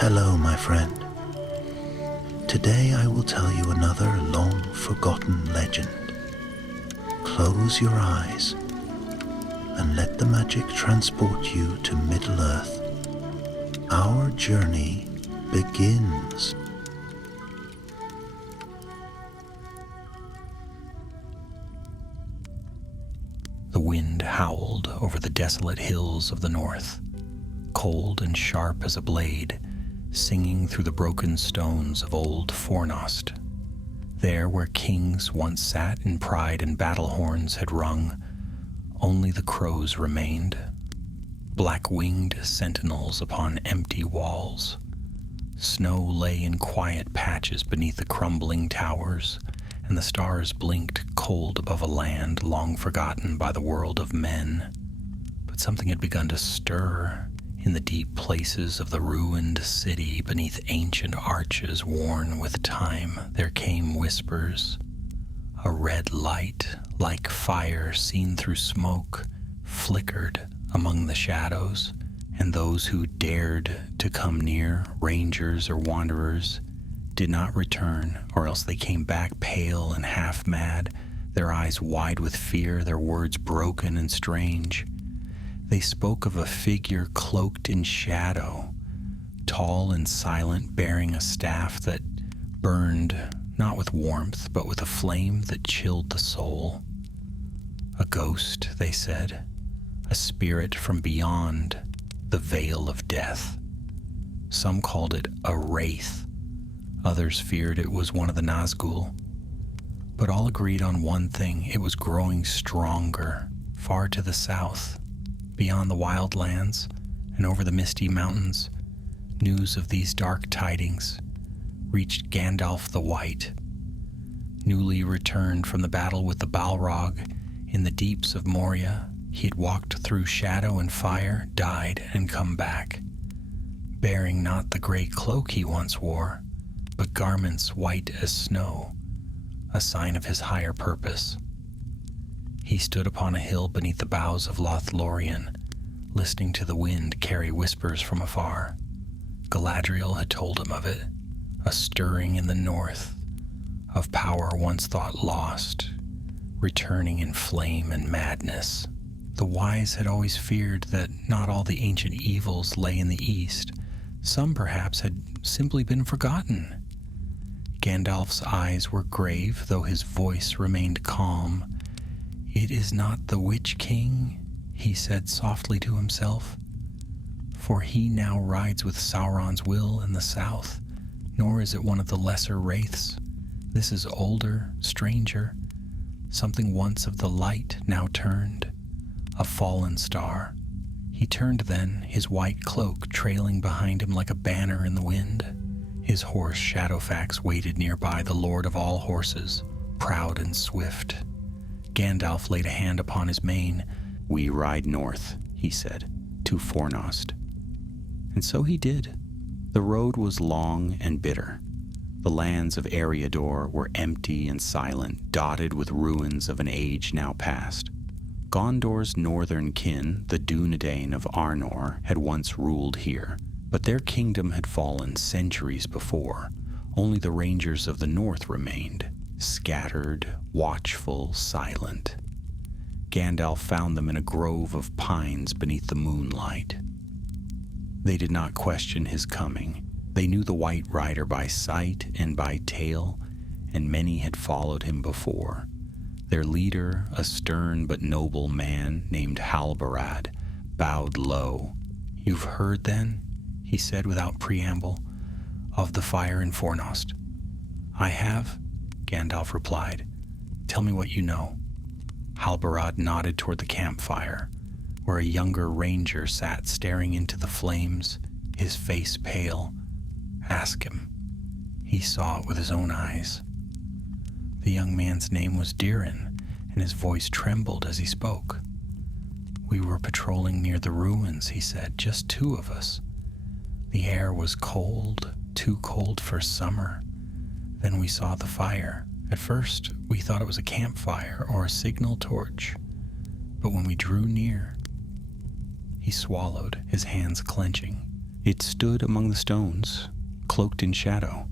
Hello, my friend. Today I will tell you another long-forgotten legend. Close your eyes and let the magic transport you to Middle-earth. Our journey begins. The wind howled over the desolate hills of the north, cold and sharp as a blade, singing through the broken stones of old Fornost. There where kings once sat in pride and battle horns had rung, only the crows remained, black-winged sentinels upon empty walls. Snow lay in quiet patches beneath the crumbling towers, and the stars blinked cold above a land long forgotten by the world of men. But something had begun to stir in the deep places of the ruined city. Beneath ancient arches worn with time, there came whispers. A red light, like fire seen through smoke, flickered among the shadows, and those who dared to come near, rangers or wanderers, did not return, or else they came back pale and half-mad, their eyes wide with fear, their words broken and strange. They spoke of a figure cloaked in shadow, tall and silent, bearing a staff that burned not with warmth, but with a flame that chilled the soul. A ghost, they said, a spirit from beyond the veil of death. Some called it a wraith. Others feared it was one of the Nazgul. But all agreed on one thing: it was growing stronger, far to the south, beyond the wild lands and over the misty mountains. News of these dark tidings reached Gandalf the White. Newly returned from the battle with the Balrog in the deeps of Moria, he had walked through shadow and fire, died, and come back, bearing not the gray cloak he once wore, but garments white as snow, a sign of his higher purpose. He stood upon a hill beneath the boughs of Lothlorien, listening to the wind carry whispers from afar. Galadriel had told him of it, a stirring in the north, of power once thought lost, returning in flame and madness. The wise had always feared that not all the ancient evils lay in the east. Some perhaps had simply been forgotten. Gandalf's eyes were grave, though his voice remained calm. "It is not the Witch King," he said softly to himself, "for he now rides with Sauron's will in the south, nor is it one of the lesser wraiths. This is older, stranger, something once of the light, now turned, a fallen star." He turned then, his white cloak trailing behind him like a banner in the wind. His horse Shadowfax waited nearby, the lord of all horses, proud and swift. Gandalf laid a hand upon his mane. "We ride north," he said, "to Fornost." And so he did. The road was long and bitter. The lands of Eriador were empty and silent, dotted with ruins of an age now past. Gondor's northern kin, the Dúnedain of Arnor, had once ruled here, but their kingdom had fallen centuries before. Only the rangers of the north remained, scattered, watchful, silent. Gandalf found them in a grove of pines beneath the moonlight. They did not question his coming. They knew the White Rider by sight and by tale, and many had followed him before. Their leader, a stern but noble man named Halbarad, bowed low. "You've heard, then," he said without preamble, "of the fire in Fornost?" "I have," Gandalf replied. "Tell me what you know." Halbarad nodded toward the campfire, where a younger ranger sat staring into the flames, his face pale. "Ask him." He saw it with his own eyes. The young man's name was Dirin, and his voice trembled as he spoke. "We were patrolling near the ruins," he said, "just two of us. The air was cold, too cold for summer. Then we saw the fire. At first, we thought it was a campfire or a signal torch. But when we drew near..." He swallowed, his hands clenching. It stood among the stones, cloaked in shadow.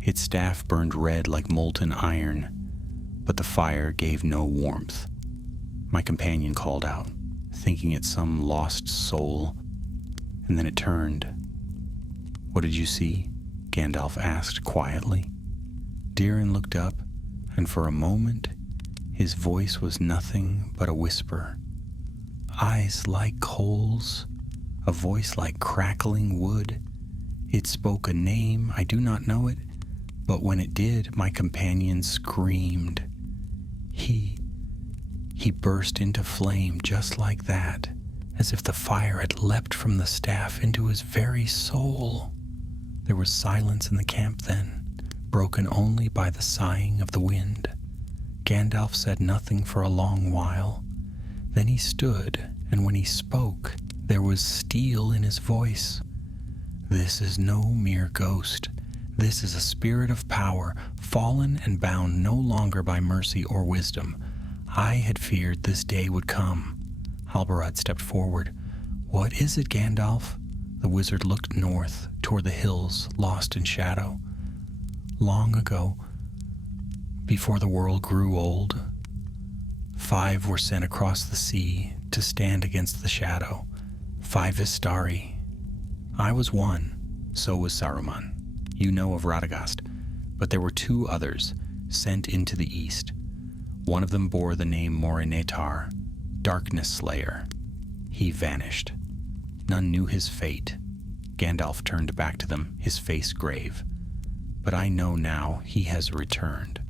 Its staff burned red like molten iron, but the fire gave no warmth. My companion called out, thinking it some lost soul, and then it turned. "What did you see?" Gandalf asked quietly. Diren looked up, and for a moment his voice was nothing but a whisper. "Eyes like coals, a voice like crackling wood. It spoke a name, I do not know it, but when it did, my companion screamed. He burst into flame just like that, as if the fire had leapt from the staff into his very soul." There was silence in the camp then, broken only by the sighing of the wind. Gandalf said nothing for a long while. Then he stood, and when he spoke, there was steel in his voice. "This is no mere ghost. This is a spirit of power, fallen and bound no longer by mercy or wisdom. I had feared this day would come." Halbarad stepped forward. "What is it, Gandalf?" The wizard looked north, toward the hills lost in shadow. "Long ago, before the world grew old, 5 were sent across the sea to stand against the shadow. 5 Istari. I was one, so was Saruman. You know of Radagast, but there were 2 others sent into the east. One of them bore the name Morinetar, Darkness Slayer. He vanished. None knew his fate." Gandalf turned back to them, his face grave. "But I know now he has returned,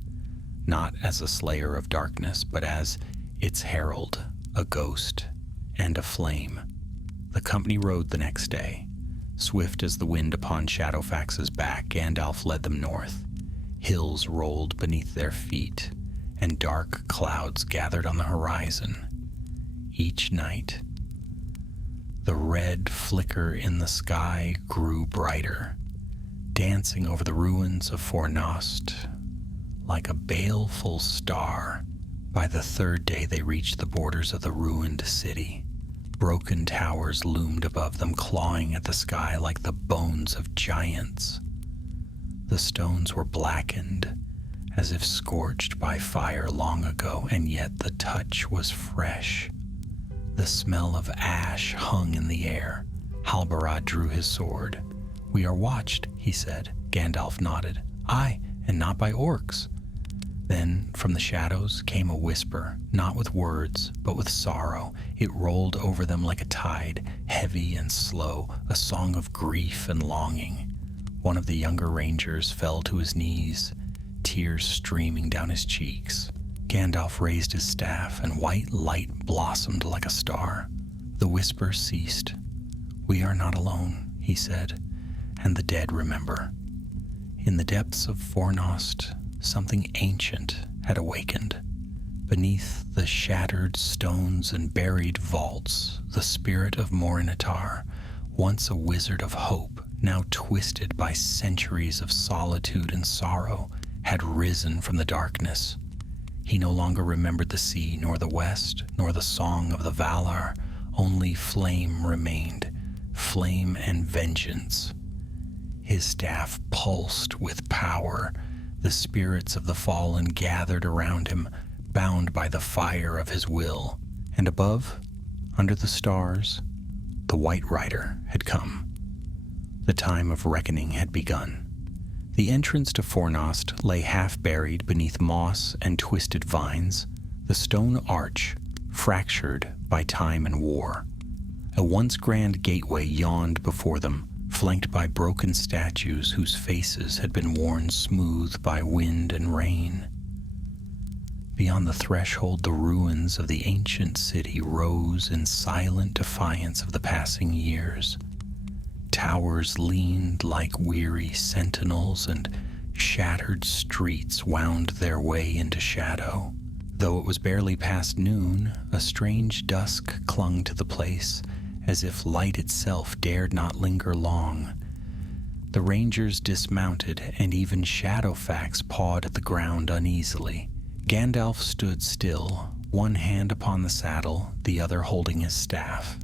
not as a slayer of darkness, but as its herald, a ghost, and a flame." The company rode the next day. Swift as the wind upon Shadowfax's back, Gandalf led them north. Hills rolled beneath their feet, and dark clouds gathered on the horizon. Each night, the red flicker in the sky grew brighter, dancing over the ruins of Fornost like a baleful star. By the 3rd day they reached the borders of the ruined city. Broken towers loomed above them, clawing at the sky like the bones of giants. The stones were blackened, as if scorched by fire long ago, and yet the touch was fresh. The smell of ash hung in the air. Halbarad drew his sword. "We are watched," he said. Gandalf nodded. "Aye, and not by orcs." Then from the shadows came a whisper, not with words, but with sorrow. It rolled over them like a tide, heavy and slow, a song of grief and longing. One of the younger rangers fell to his knees, tears streaming down his cheeks. Gandalf raised his staff, and white light blossomed like a star. The whisper ceased. "We are not alone," he said, "and the dead remember." In the depths of Fornost, something ancient had awakened. Beneath the shattered stones and buried vaults, the spirit of Morinetar, once a wizard of hope, now twisted by centuries of solitude and sorrow, had risen from the darkness. He no longer remembered the sea, nor the west, nor the song of the Valar. Only flame remained, flame and vengeance. His staff pulsed with power. The spirits of the fallen gathered around him, bound by the fire of his will. And above, under the stars, the White Rider had come. The time of reckoning had begun. The entrance to Fornost lay half-buried beneath moss and twisted vines, the stone arch fractured by time and war. A once grand gateway yawned before them, flanked by broken statues whose faces had been worn smooth by wind and rain. Beyond the threshold, the ruins of the ancient city rose in silent defiance of the passing years. Towers leaned like weary sentinels, and shattered streets wound their way into shadow. Though it was barely past noon, a strange dusk clung to the place, as if light itself dared not linger long. The rangers dismounted, and even Shadowfax pawed at the ground uneasily. Gandalf stood still, one hand upon the saddle, the other holding his staff.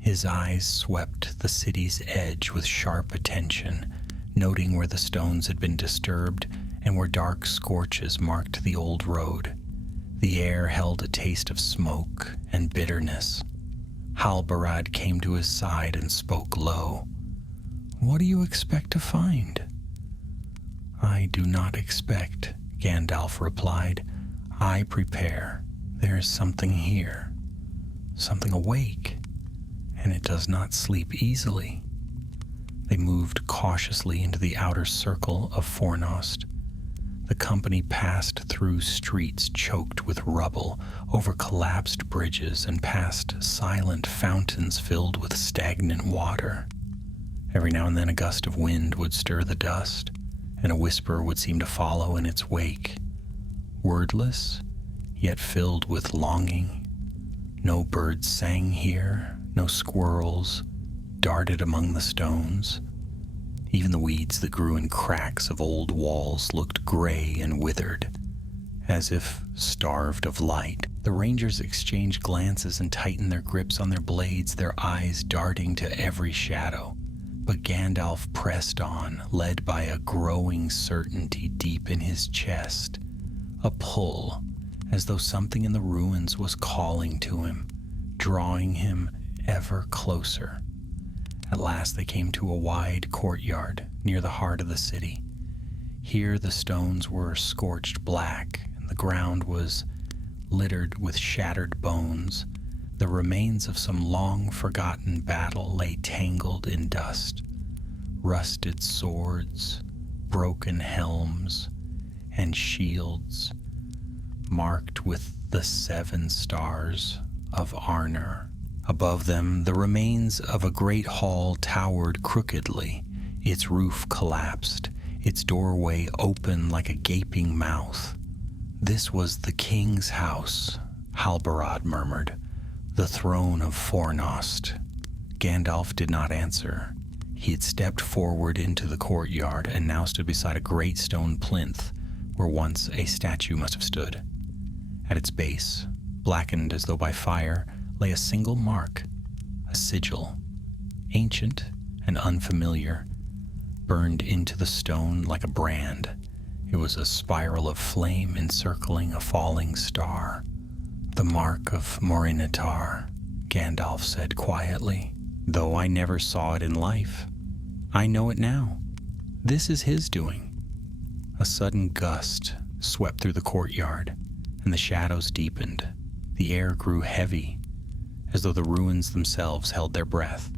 His eyes swept the city's edge with sharp attention, noting where the stones had been disturbed and where dark scorches marked the old road. The air held a taste of smoke and bitterness. Halbarad came to his side and spoke low. "What do you expect to find?" "I do not expect," Gandalf replied. "I prepare. There is something here, something awake, and it does not sleep easily." They moved cautiously into the outer circle of Fornost. The company passed through streets choked with rubble, over collapsed bridges, and past silent fountains filled with stagnant water. Every now and then a gust of wind would stir the dust, and a whisper would seem to follow in its wake. Wordless, yet filled with longing. No birds sang here, no squirrels darted among the stones. Even the weeds that grew in cracks of old walls looked gray and withered, as if starved of light. The rangers exchanged glances and tightened their grips on their blades, their eyes darting to every shadow. But Gandalf pressed on, led by a growing certainty deep in his chest, a pull, as though something in the ruins was calling to him, drawing him ever closer. At last they came to a wide courtyard near the heart of the city. Here the stones were scorched black, and the ground was littered with shattered bones. The remains of some long-forgotten battle lay tangled in dust. Rusted swords, broken helms, and shields, marked with the 7 stars of Arnor. Above them, the remains of a great hall towered crookedly, its roof collapsed, its doorway open like a gaping mouth. "This was the king's house," Halbarad murmured, "the throne of Fornost." Gandalf did not answer. He had stepped forward into the courtyard and now stood beside a great stone plinth where once a statue must have stood. At its base, blackened as though by fire, lay a single mark, a sigil, ancient and unfamiliar, burned into the stone like a brand. It was a spiral of flame encircling a falling star. "The mark of Morinitar," Gandalf said quietly. "Though I never saw it in life, I know it now. This is his doing." A sudden gust swept through the courtyard, and the shadows deepened. The air grew heavy, as though the ruins themselves held their breath.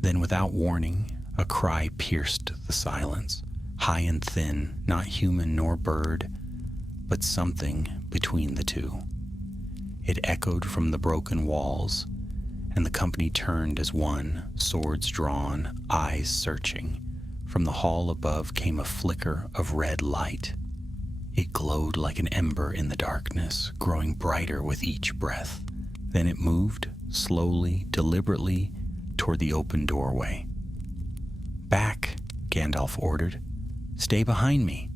Then, without warning, a cry pierced the silence, high and thin, not human nor bird, but something between the two. It echoed from the broken walls, and the company turned as one, swords drawn, eyes searching. From the hall above came a flicker of red light. It glowed like an ember in the darkness, growing brighter with each breath. Then it moved, slowly, deliberately, toward the open doorway. "Back," Gandalf ordered. "Stay behind me."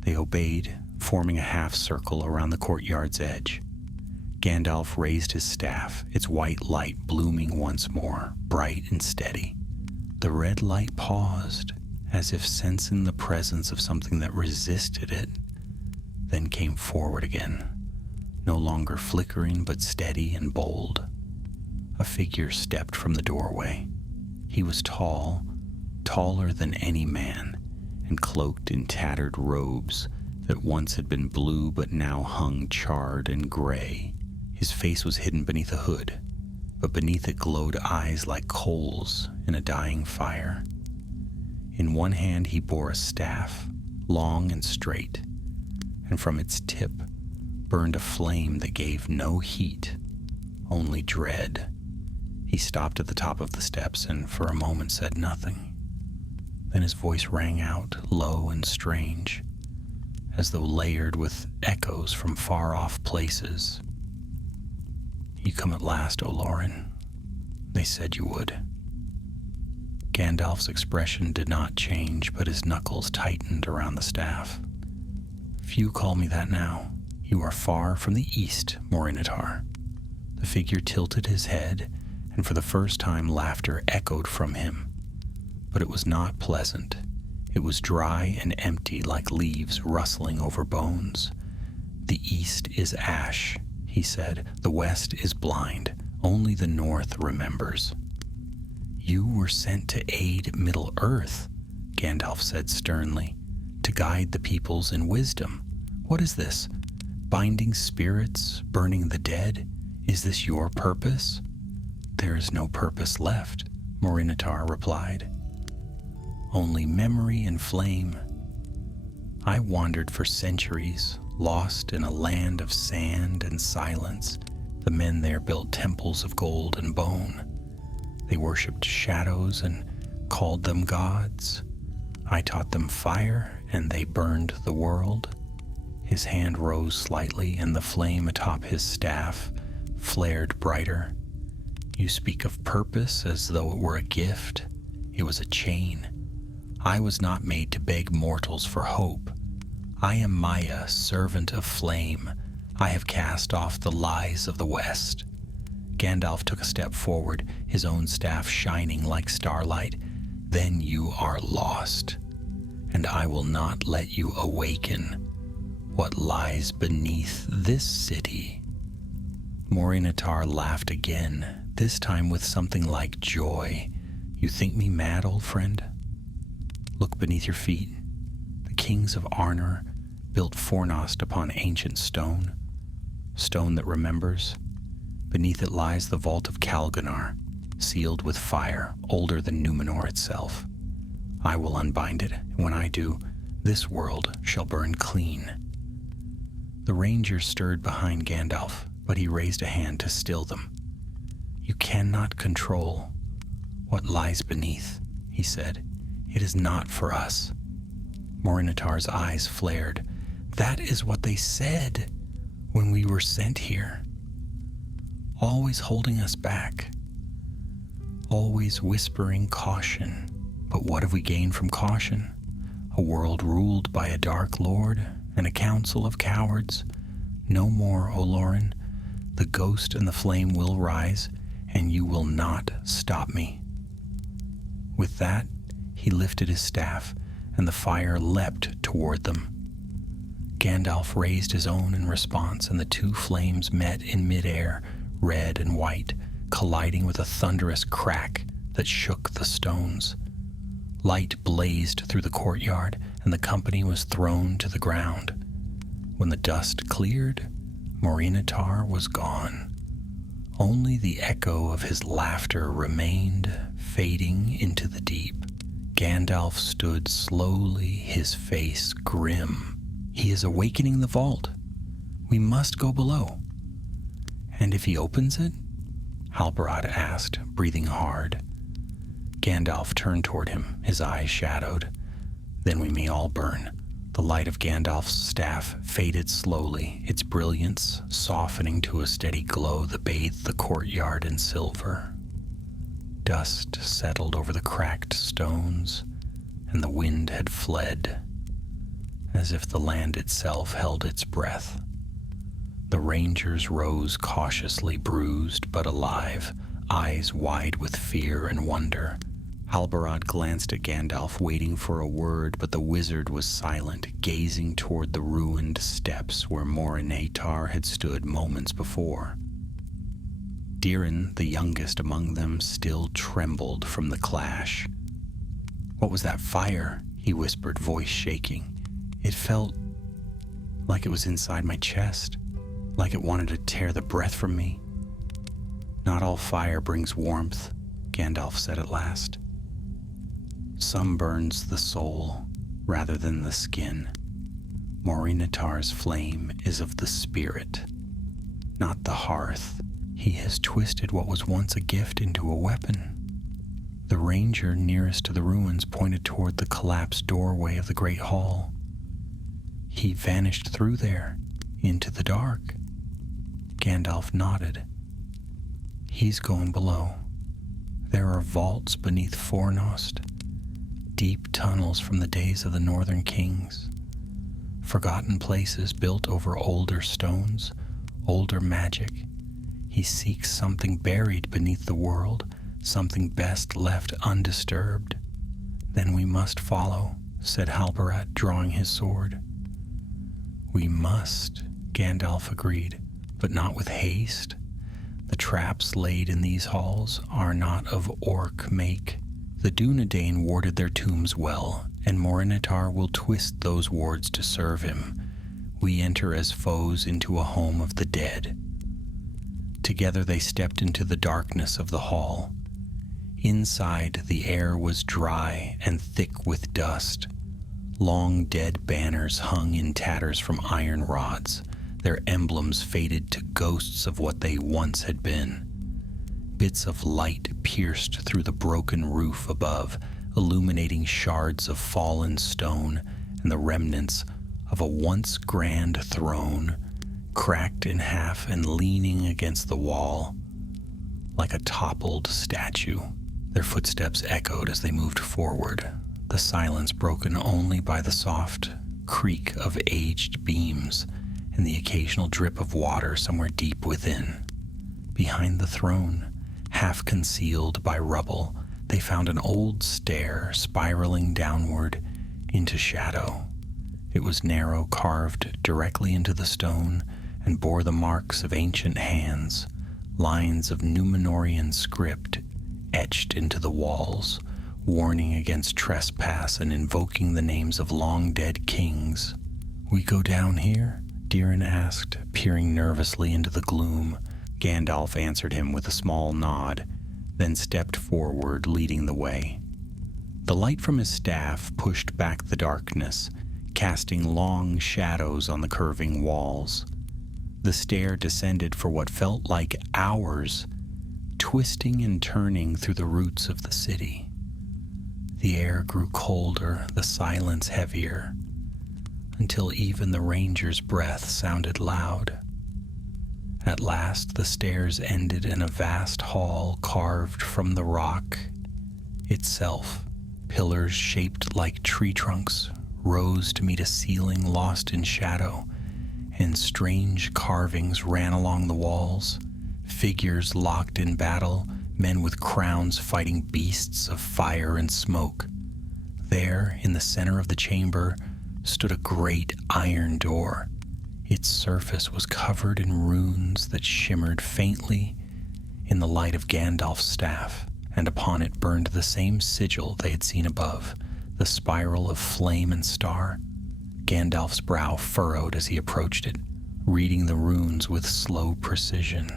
They obeyed, forming a half-circle around the courtyard's edge. Gandalf raised his staff, its white light blooming once more, bright and steady. The red light paused, as if sensing the presence of something that resisted it, then came forward again, no longer flickering but steady and bold. A figure stepped from the doorway. He was tall, taller than any man, and cloaked in tattered robes that once had been blue but now hung charred and gray. His face was hidden beneath a hood, but beneath it glowed eyes like coals in a dying fire. In one hand he bore a staff, long and straight, and from its tip burned a flame that gave no heat, only dread. He stopped at the top of the steps and for a moment said nothing. Then his voice rang out, low and strange, as though layered with echoes from far-off places. "You come at last, Olorin. They said you would." Gandalf's expression did not change, but his knuckles tightened around the staff. "Few call me that now. You are far from the east, Morinitar." The figure tilted his head, and for the first time laughter echoed from him. But it was not pleasant. It was dry and empty like leaves rustling over bones. "The east is ash," he said. "The west is blind. Only the north remembers." "You were sent to aid Middle-earth," Gandalf said sternly, "to guide the peoples in wisdom. What is this? Binding spirits, burning the dead? Is this your purpose?" "There is no purpose left," Morinitar replied. "Only memory and flame. I wandered for centuries, lost in a land of sand and silence. The men there built temples of gold and bone. They worshipped shadows and called them gods. I taught them fire, and they burned the world." His hand rose slightly, and the flame atop his staff flared brighter. "You speak of purpose as though it were a gift. It was a chain. I was not made to beg mortals for hope. I am Maya, servant of flame. I have cast off the lies of the West." Gandalf took a step forward, his own staff shining like starlight. "Then you are lost, and I will not let you awaken what lies beneath this city." Morinitar laughed again, this time with something like joy. "You think me mad, old friend? Look beneath your feet. The kings of Arnor built Fornost upon ancient stone that remembers. Beneath it lies the vault of Calganar, sealed with fire, older than Numenor itself. I will unbind it, and when I do, this world shall burn clean." The rangers stirred behind Gandalf, but he raised a hand to still them. "You cannot control what lies beneath," he said. "It is not for us." Morinitar's eyes flared. "That is what they said when we were sent here. Always holding us back. Always whispering caution. But what have we gained from caution? A world ruled by a dark lord and a council of cowards. No more, Olorin. The ghost and the flame will rise, and you will not stop me." With that, he lifted his staff, and the fire leapt toward them. Gandalf raised his own in response, and the two flames met in midair, red and white, colliding with a thunderous crack that shook the stones. Light blazed through the courtyard, and the company was thrown to the ground. When the dust cleared, Morinitar was gone. Only the echo of his laughter remained, fading into the deep. Gandalf stood slowly, his face grim. "He is awakening the vault. We must go below." "And if he opens it?" Halbarad asked, breathing hard. Gandalf turned toward him, his eyes shadowed. "Then we may all burn." The light of Gandalf's staff faded slowly, its brilliance softening to a steady glow that bathed the courtyard in silver. Dust settled over the cracked stones, and the wind had fled, as if the land itself held its breath. The rangers rose cautiously, bruised but alive, eyes wide with fear and wonder. Halbarad glanced at Gandalf, waiting for a word, but the wizard was silent, gazing toward the ruined steps where Morinitar had stood moments before. Diren, the youngest among them, still trembled from the clash. "What was that fire?" he whispered, voice shaking. "It felt like it was inside my chest, like it wanted to tear the breath from me." "Not all fire brings warmth," Gandalf said at last. "Some burns the soul rather than the skin. Morinitar's flame is of the spirit, not the hearth. He has twisted what was once a gift into a weapon." The ranger nearest to the ruins pointed toward the collapsed doorway of the great hall. "He vanished through there, into the dark." Gandalf nodded. "He's going below. There are vaults beneath Fornost, deep tunnels from the days of the Northern Kings, forgotten places built over older stones, older magic. He seeks something buried beneath the world, something best left undisturbed. Then we must follow, said Halperat, drawing his sword. We must, Gandalf agreed, but not with haste. The traps laid in these halls are not of orc make. The Dunedain warded their tombs well, and Morinitar will twist those wards to serve him. We enter as foes into a home of the dead. Together they stepped into the darkness of the hall. Inside, the air was dry and thick with dust. Long dead banners hung in tatters from iron rods, their emblems faded to ghosts of what they once had been. Bits of light pierced through the broken roof above, illuminating shards of fallen stone and the remnants of a once grand throne, cracked in half and leaning against the wall like a toppled statue. Their footsteps echoed as they moved forward, the silence broken only by the soft creak of aged beams and the occasional drip of water somewhere deep within. Behind the throne, half concealed by rubble, they found an old stair spiraling downward into shadow. It was narrow, carved directly into the stone, and bore the marks of ancient hands, lines of Númenórean script etched into the walls, warning against trespass and invoking the names of long-dead kings. We go down here? Diren asked, peering nervously into the gloom. Gandalf answered him with a small nod, then stepped forward, leading the way. The light from his staff pushed back the darkness, casting long shadows on the curving walls. The stair descended for what felt like hours, twisting and turning through the roots of the city. The air grew colder, the silence heavier, until even the ranger's breath sounded loud. At last, the stairs ended in a vast hall carved from the rock itself. Pillars shaped like tree trunks rose to meet a ceiling lost in shadow, and strange carvings ran along the walls. Figures locked in battle, men with crowns fighting beasts of fire and smoke. There, in the center of the chamber, stood a great iron door. Its surface was covered in runes that shimmered faintly in the light of Gandalf's staff, and upon it burned the same sigil they had seen above, the spiral of flame and star. Gandalf's brow furrowed as he approached it, reading the runes with slow precision.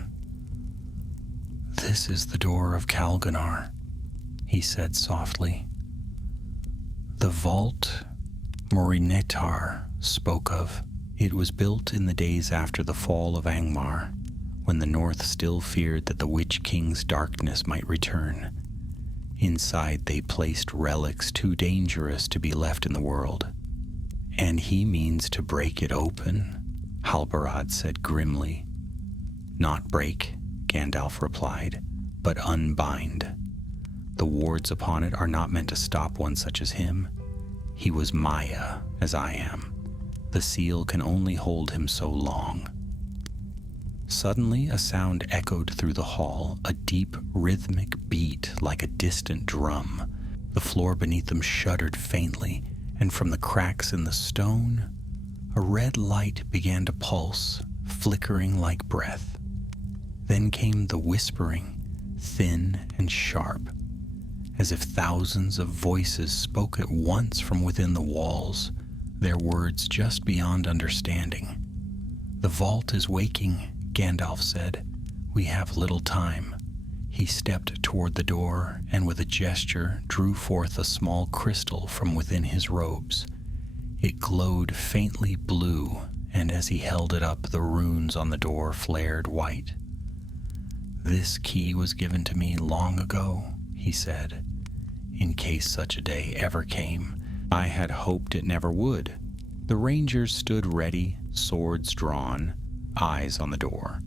"This is the door of Calganar," he said softly. "The vault Morinitar spoke of. It was built in the days after the fall of Angmar, when the North still feared that the Witch King's darkness might return. Inside they placed relics too dangerous to be left in the world. And he means to break it open," Halbarad said grimly. "Not break," Gandalf replied, "but unbind. The wards upon it are not meant to stop one such as him. He was Maya, as I am. The seal can only hold him so long." Suddenly, a sound echoed through the hall, a deep, rhythmic beat like a distant drum. The floor beneath them shuddered faintly, and from the cracks in the stone, a red light began to pulse, flickering like breath. Then came the whispering, thin and sharp, as if thousands of voices spoke at once from within the walls, their words just beyond understanding. "The vault is waking," Gandalf said. "We have little time." He stepped toward the door and with a gesture drew forth a small crystal from within his robes. It glowed faintly blue, and as he held it up, the runes on the door flared white. "This key was given to me long ago," he said, "in case such a day ever came. I had hoped it never would." The rangers stood ready, swords drawn, eyes on the door.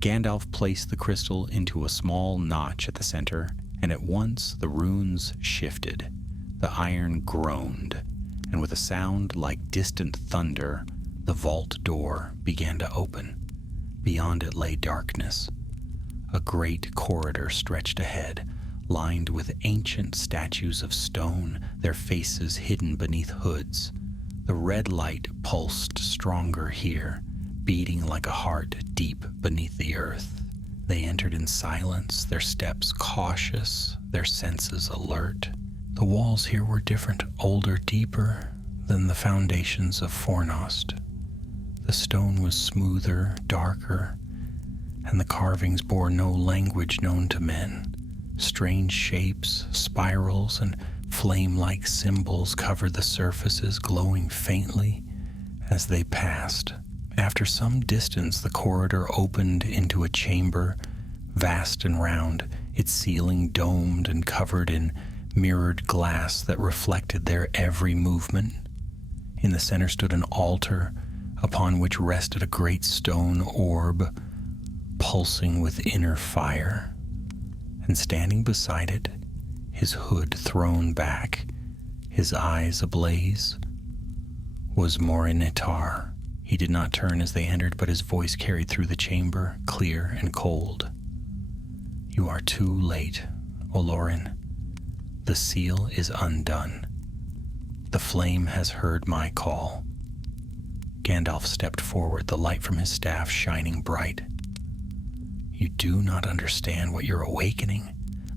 Gandalf placed the crystal into a small notch at the center, and at once the runes shifted. The iron groaned, and with a sound like distant thunder, the vault door began to open. Beyond it lay darkness, A great corridor stretched ahead, lined with ancient statues of stone, their faces hidden beneath hoods. The red light pulsed stronger here, beating like a heart deep beneath the earth. They entered in silence, their steps cautious, their senses alert. The walls here were different, older, deeper than the foundations of Fornost. The stone was smoother, darker, and the carvings bore no language known to men. Strange shapes, spirals, and flame-like symbols covered the surfaces, glowing faintly as they passed. After some distance, the corridor opened into a chamber, vast and round, its ceiling domed and covered in mirrored glass that reflected their every movement. In the center stood an altar, upon which rested a great stone orb, pulsing with inner fire. And standing beside it, his hood thrown back, his eyes ablaze, was Morinitar. He did not turn as they entered, but his voice carried through the chamber, clear and cold. "You are too late, Olorin. The seal is undone. The flame has heard my call." Gandalf stepped forward, the light from his staff shining bright. "You do not understand what you're awakening.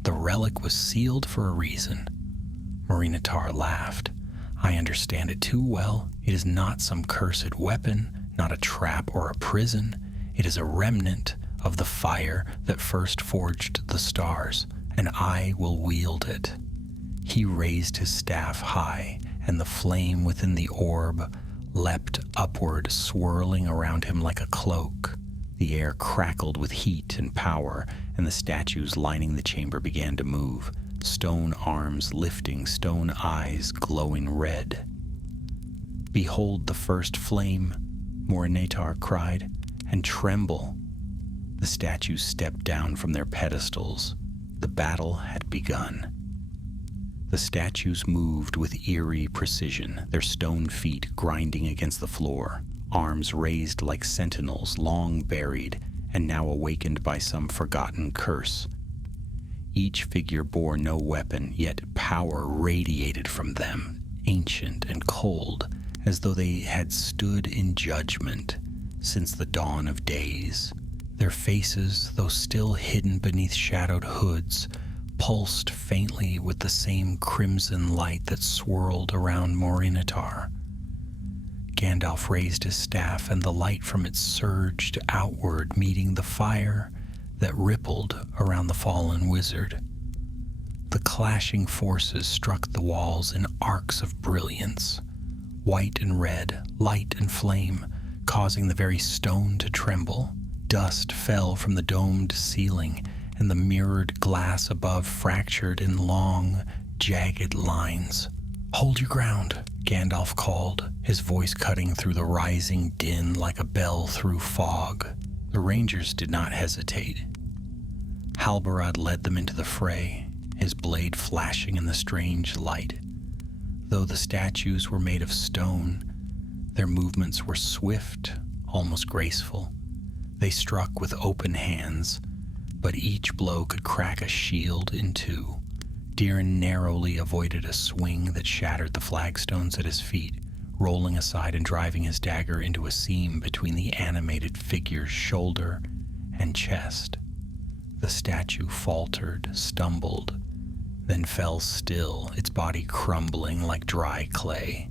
The relic was sealed for a reason." Morinitar laughed. "I understand it too well. It is not some cursed weapon, not a trap or a prison. It is a remnant of the fire that first forged the stars, and I will wield it." He raised his staff high, and the flame within the orb leapt upward, swirling around him like a cloak. The air crackled with heat and power, and the statues lining the chamber began to move, stone arms lifting, stone eyes glowing red. "Behold the first flame," Morinitar cried, "and tremble." The statues stepped down from their pedestals. The battle had begun. The statues moved with eerie precision, their stone feet grinding against the floor, arms raised like sentinels, long buried and now awakened by some forgotten curse. Each figure bore no weapon, yet power radiated from them, ancient and cold, as though they had stood in judgment since the dawn of days. Their faces, though still hidden beneath shadowed hoods, pulsed faintly with the same crimson light that swirled around Morinitar. Gandalf raised his staff, and the light from it surged outward, meeting the fire that rippled around the fallen wizard. The clashing forces struck the walls in arcs of brilliance, white and red, light and flame, causing the very stone to tremble. Dust fell from the domed ceiling, and the mirrored glass above fractured in long, jagged lines. "Hold your ground," Gandalf called, his voice cutting through the rising din like a bell through fog. The rangers did not hesitate. Halbarad led them into the fray, his blade flashing in the strange light. Though the statues were made of stone, their movements were swift, almost graceful. They struck with open hands, but each blow could crack a shield in two. Diren narrowly avoided a swing that shattered the flagstones at his feet, rolling aside and driving his dagger into a seam between the animated figure's shoulder and chest. The statue faltered, stumbled, then fell still, its body crumbling like dry clay.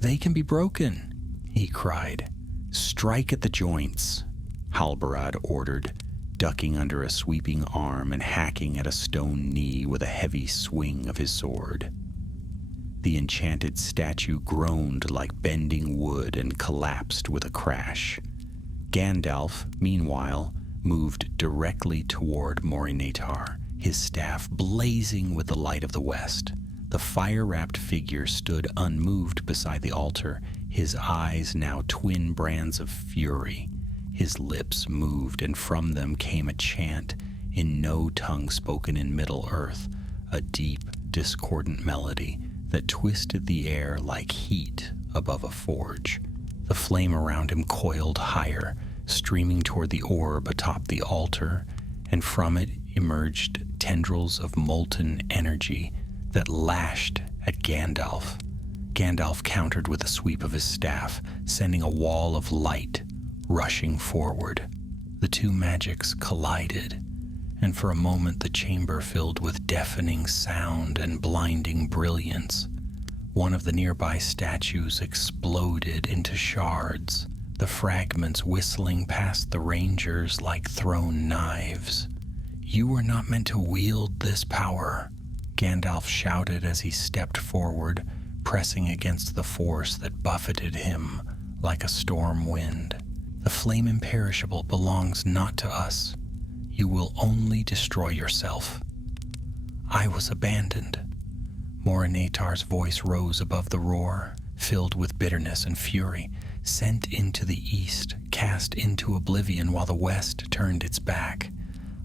"They can be broken," he cried. "Strike at the joints," Halbarad ordered, ducking under a sweeping arm and hacking at a stone knee with a heavy swing of his sword. The enchanted statue groaned like bending wood and collapsed with a crash. Gandalf, meanwhile, moved directly toward Morinitar, his staff blazing with the light of the west. The fire-wrapped figure stood unmoved beside the altar, his eyes now twin brands of fury. His lips moved, and from them came a chant in no tongue spoken in Middle-earth, a deep, discordant melody that twisted the air like heat above a forge. The flame around him coiled higher, streaming toward the orb atop the altar, and from it emerged tendrils of molten energy that lashed at Gandalf. Gandalf countered with a sweep of his staff, sending a wall of light rushing forward. The two magics collided, and for a moment the chamber filled with deafening sound and blinding brilliance. One of the nearby statues exploded into shards, the fragments whistling past the rangers like thrown knives. "You were not meant to wield this power," Gandalf shouted as he stepped forward, pressing against the force that buffeted him like a storm wind. "The flame imperishable belongs not to us. You will only destroy yourself." "I was abandoned." Morinitar's voice rose above the roar, filled with bitterness and fury, sent into the east, cast into oblivion while the west turned its back.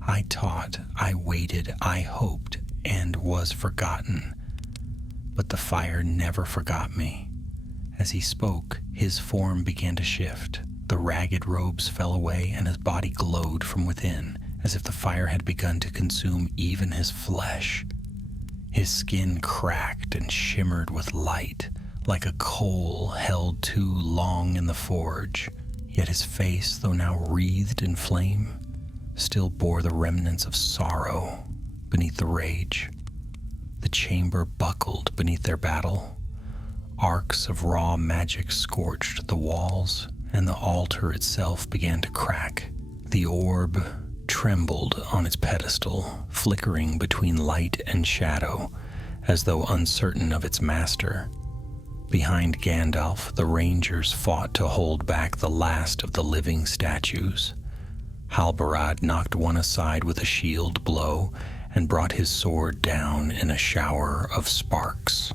"I taught, I waited, I hoped, and was forgotten. But the fire never forgot me." As he spoke, his form began to shift. The ragged robes fell away, and his body glowed from within, as if the fire had begun to consume even his flesh. His skin cracked and shimmered with light, like a coal held too long in the forge. Yet his face, though now wreathed in flame, still bore the remnants of sorrow beneath the rage. The chamber buckled beneath their battle. Arcs of raw magic scorched the walls, and the altar itself began to crack. The orb trembled on its pedestal, flickering between light and shadow, as though uncertain of its master. Behind Gandalf, the rangers fought to hold back the last of the living statues. Halbarad knocked one aside with a shield blow and brought his sword down in a shower of sparks.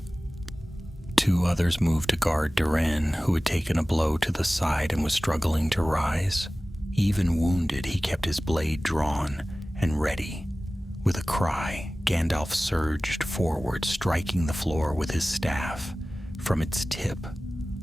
Two others moved to guard Duran, who had taken a blow to the side and was struggling to rise. Even wounded, he kept his blade drawn and ready. With a cry, Gandalf surged forward, striking the floor with his staff. From its tip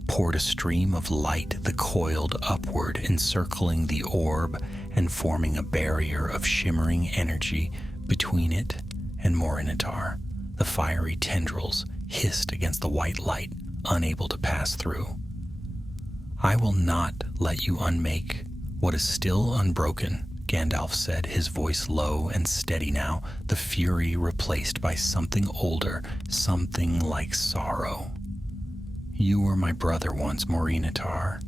poured a stream of light that coiled upward, encircling the orb and forming a barrier of shimmering energy between it and Morinitar. The fiery tendrils hissed against the white light, unable to pass through. "I will not let you unmake what is still unbroken," Gandalf said, his voice low and steady now, the fury replaced by something older, something like sorrow. "You were my brother once, Morinitar.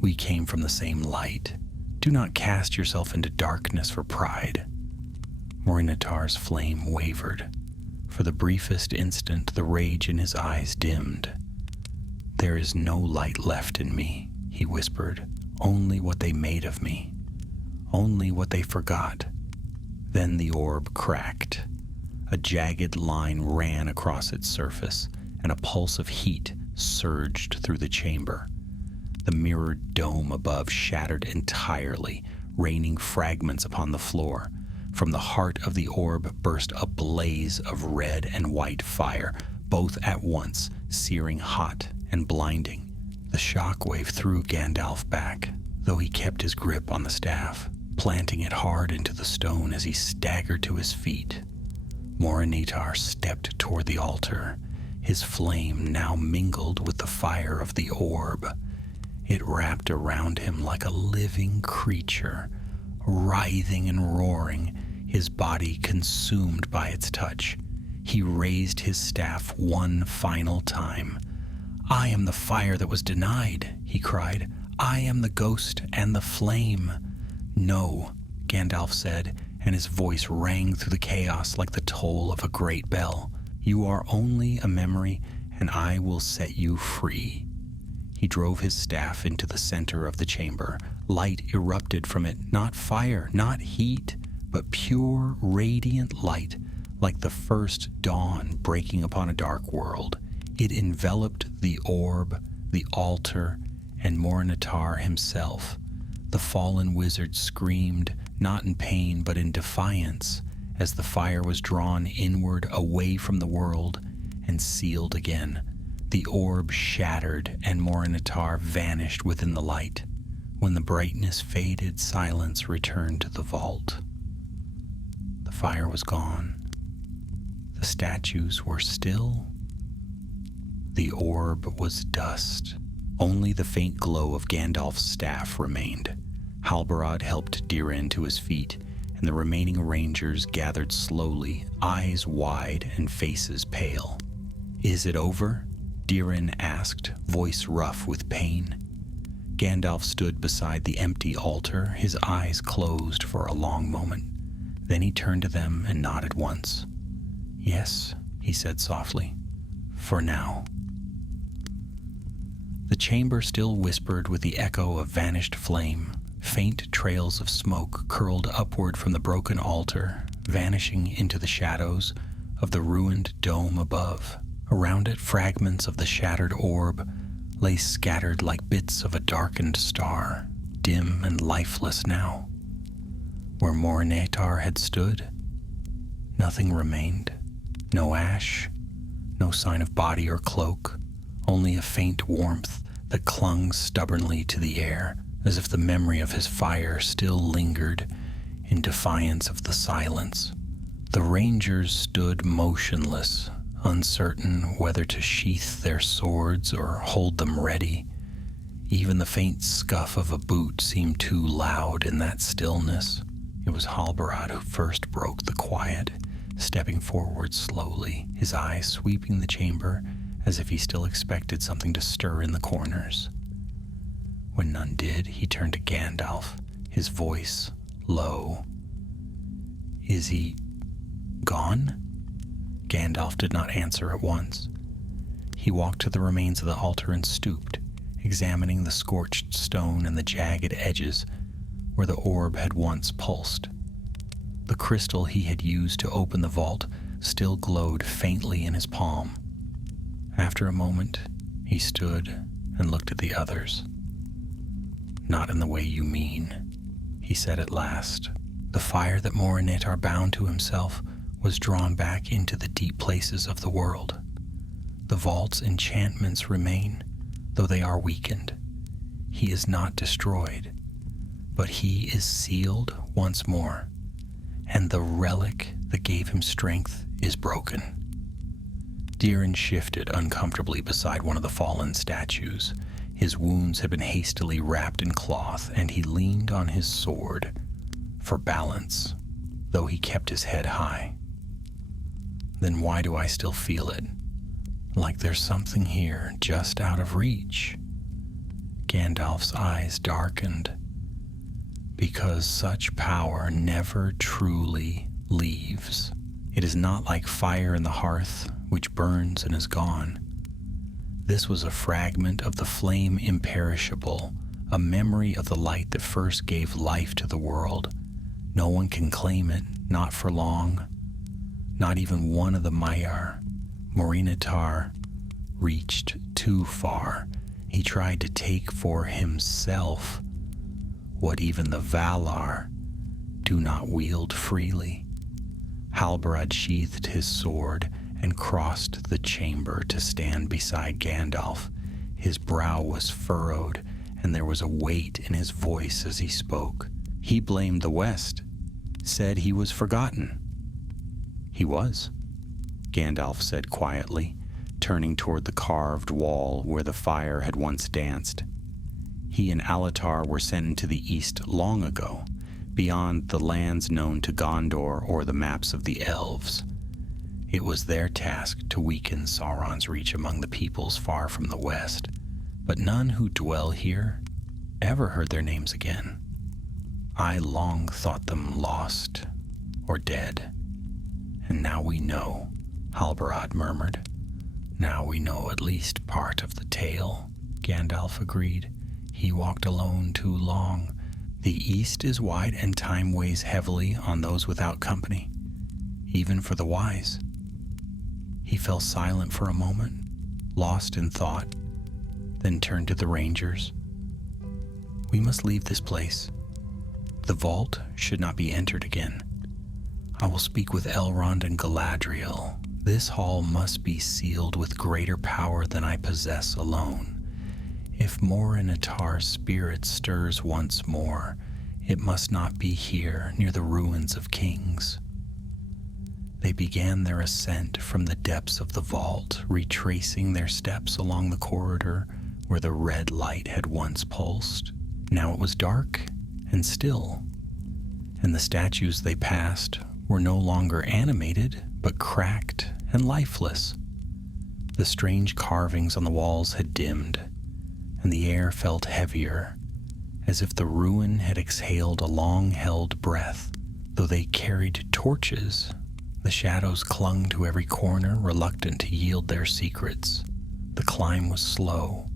We came from the same light. Do not cast yourself into darkness for pride." Morinitar's flame wavered. For the briefest instant, the rage in his eyes dimmed. "There is no light left in me," he whispered. "Only what they made of me. Only what they forgot." Then the orb cracked. A jagged line ran across its surface, and a pulse of heat surged through the chamber. The mirrored dome above shattered entirely, raining fragments upon the floor. From the heart of the orb burst a blaze of red and white fire, both at once, searing hot and blinding. The shockwave threw Gandalf back, though he kept his grip on the staff, planting it hard into the stone as he staggered to his feet. Morinitar stepped toward the altar, his flame now mingled with the fire of the orb. It wrapped around him like a living creature, writhing and roaring, his body consumed by its touch. He raised his staff one final time. "I am the fire that was denied," he cried. "I am the ghost and the flame." "No," Gandalf said, and his voice rang through the chaos like the toll of a great bell. "You are only a memory, and I will set you free." He drove his staff into the center of the chamber. Light erupted from it, not fire, not heat, but pure, radiant light, like the first dawn breaking upon a dark world. It enveloped the orb, the altar, and Morinitar himself. The fallen wizard screamed, not in pain but in defiance, as the fire was drawn inward away from the world and sealed again. The orb shattered, and Morinitar vanished within the light. When the brightness faded, silence returned to the vault. fire was gone. The statues were still. The orb was dust. Only the faint glow of Gandalf's staff remained. Halbarad helped Diren to his feet, and the remaining rangers gathered slowly, eyes wide and faces pale. "Is it over?" Diren asked, voice rough with pain. Gandalf stood beside the empty altar, his eyes closed for a long moment. Then he turned to them and nodded once. "Yes," he said softly, "for now." The chamber still whispered with the echo of vanished flame. Faint trails of smoke curled upward from the broken altar, vanishing into the shadows of the ruined dome above. Around it, fragments of the shattered orb lay scattered like bits of a darkened star, dim and lifeless now. Where Morinetar had stood, nothing remained. No ash, no sign of body or cloak, only a faint warmth that clung stubbornly to the air, as if the memory of his fire still lingered in defiance of the silence. The rangers stood motionless, uncertain whether to sheath their swords or hold them ready. Even the faint scuff of a boot seemed too loud in that stillness. It was Halbarad who first broke the quiet, stepping forward slowly, his eyes sweeping the chamber as if he still expected something to stir in the corners. When none did, he turned to Gandalf, his voice low. "Is he gone?" Gandalf did not answer at once. He walked to the remains of the altar and stooped, examining the scorched stone and the jagged edges where the orb had once pulsed. The crystal he had used to open the vault still glowed faintly in his palm. After a moment, he stood and looked at the others. "Not in the way you mean," he said at last. The fire that Morinetar bound to himself was drawn back into the deep places of the world. The vault's enchantments remain, though they are weakened. He is not destroyed, but he is sealed once more, and the relic that gave him strength is broken. Diren shifted uncomfortably beside one of the fallen statues. His wounds had been hastily wrapped in cloth, and he leaned on his sword for balance, though he kept his head high. "Then why do I still feel it? Like there's something here just out of reach." Gandalf's eyes darkened. "Because such power never truly leaves. It is not like fire in the hearth, which burns and is gone. This was a fragment of the flame imperishable, a memory of the light that first gave life to the world. No one can claim it, not for long. Not even one of the Maiar. Morinetar reached too far. He tried to take for himself what even the Valar do not wield freely." Halbarad sheathed his sword and crossed the chamber to stand beside Gandalf. His brow was furrowed, and there was a weight in his voice as he spoke. He blamed the West, said he was forgotten. "He was," Gandalf said quietly, turning toward the carved wall where the fire had once danced. "He and Alatar were sent into the east long ago, beyond the lands known to Gondor or the maps of the elves. It was their task to weaken Sauron's reach among the peoples far from the west, but none who dwell here ever heard their names again. I long thought them lost or dead, and now we know," Halbarad murmured. "Now we know at least part of the tale," Gandalf agreed. "He walked alone too long. The east is wide and time weighs heavily on those without company, even for the wise." He fell silent for a moment, lost in thought, then turned to the rangers. "We must leave this place. The vault should not be entered again. I will speak with Elrond and Galadriel. This hall must be sealed with greater power than I possess alone. If Morinetar's spirit stirs once more, it must not be here near the ruins of kings." They began their ascent from the depths of the vault, retracing their steps along the corridor where the red light had once pulsed. Now it was dark and still, and the statues they passed were no longer animated, but cracked and lifeless. The strange carvings on the walls had dimmed, and the air felt heavier, as if the ruin had exhaled a long-held breath. Though they carried torches, the shadows clung to every corner, reluctant to yield their secrets. The climb was slow.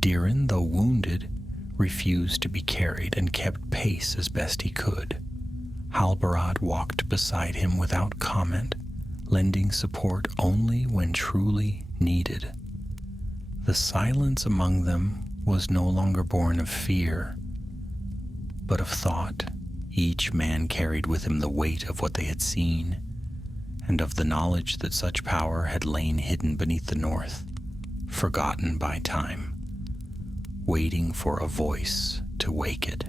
Diren, though wounded, refused to be carried and kept pace as best he could. Halbarad walked beside him without comment, lending support only when truly needed. The silence among them was no longer born of fear, but of thought. Each man carried with him the weight of what they had seen, and of the knowledge that such power had lain hidden beneath the north, forgotten by time, waiting for a voice to wake it.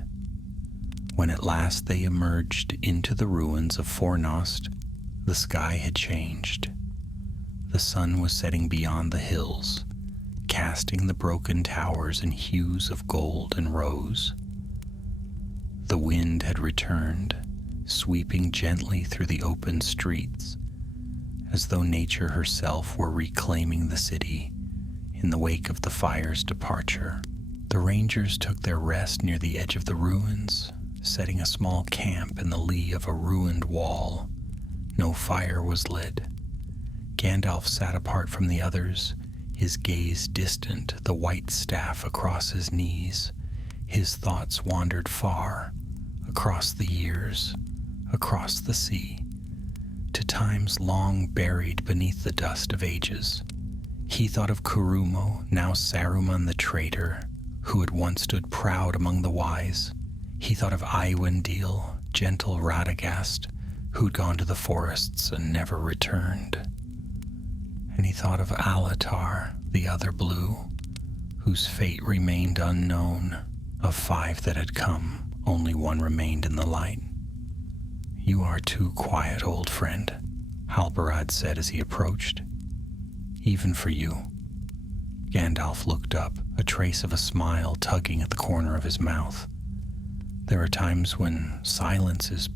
When at last they emerged into the ruins of Fornost, the sky had changed. The sun was setting beyond the hills, casting the broken towers in hues of gold and rose. The wind had returned, sweeping gently through the open streets, as though nature herself were reclaiming the city in the wake of the fire's departure. The rangers took their rest near the edge of the ruins, setting a small camp in the lee of a ruined wall. No fire was lit. Gandalf sat apart from the others, his gaze distant, the white staff across his knees. His thoughts wandered far, across the years, across the sea, to times long buried beneath the dust of ages. He thought of Kurumo, now Saruman the traitor, who had once stood proud among the wise. He thought of Iwendil, gentle Radagast, who'd gone to the forests and never returned. And he thought of Alatar, the other blue, whose fate remained unknown. Of 5 that had come, only 1 remained in the light. "You are too quiet, old friend," Halbarad said as he approached. "Even for you." Gandalf looked up, a trace of a smile tugging at the corner of his mouth. There are times when silence is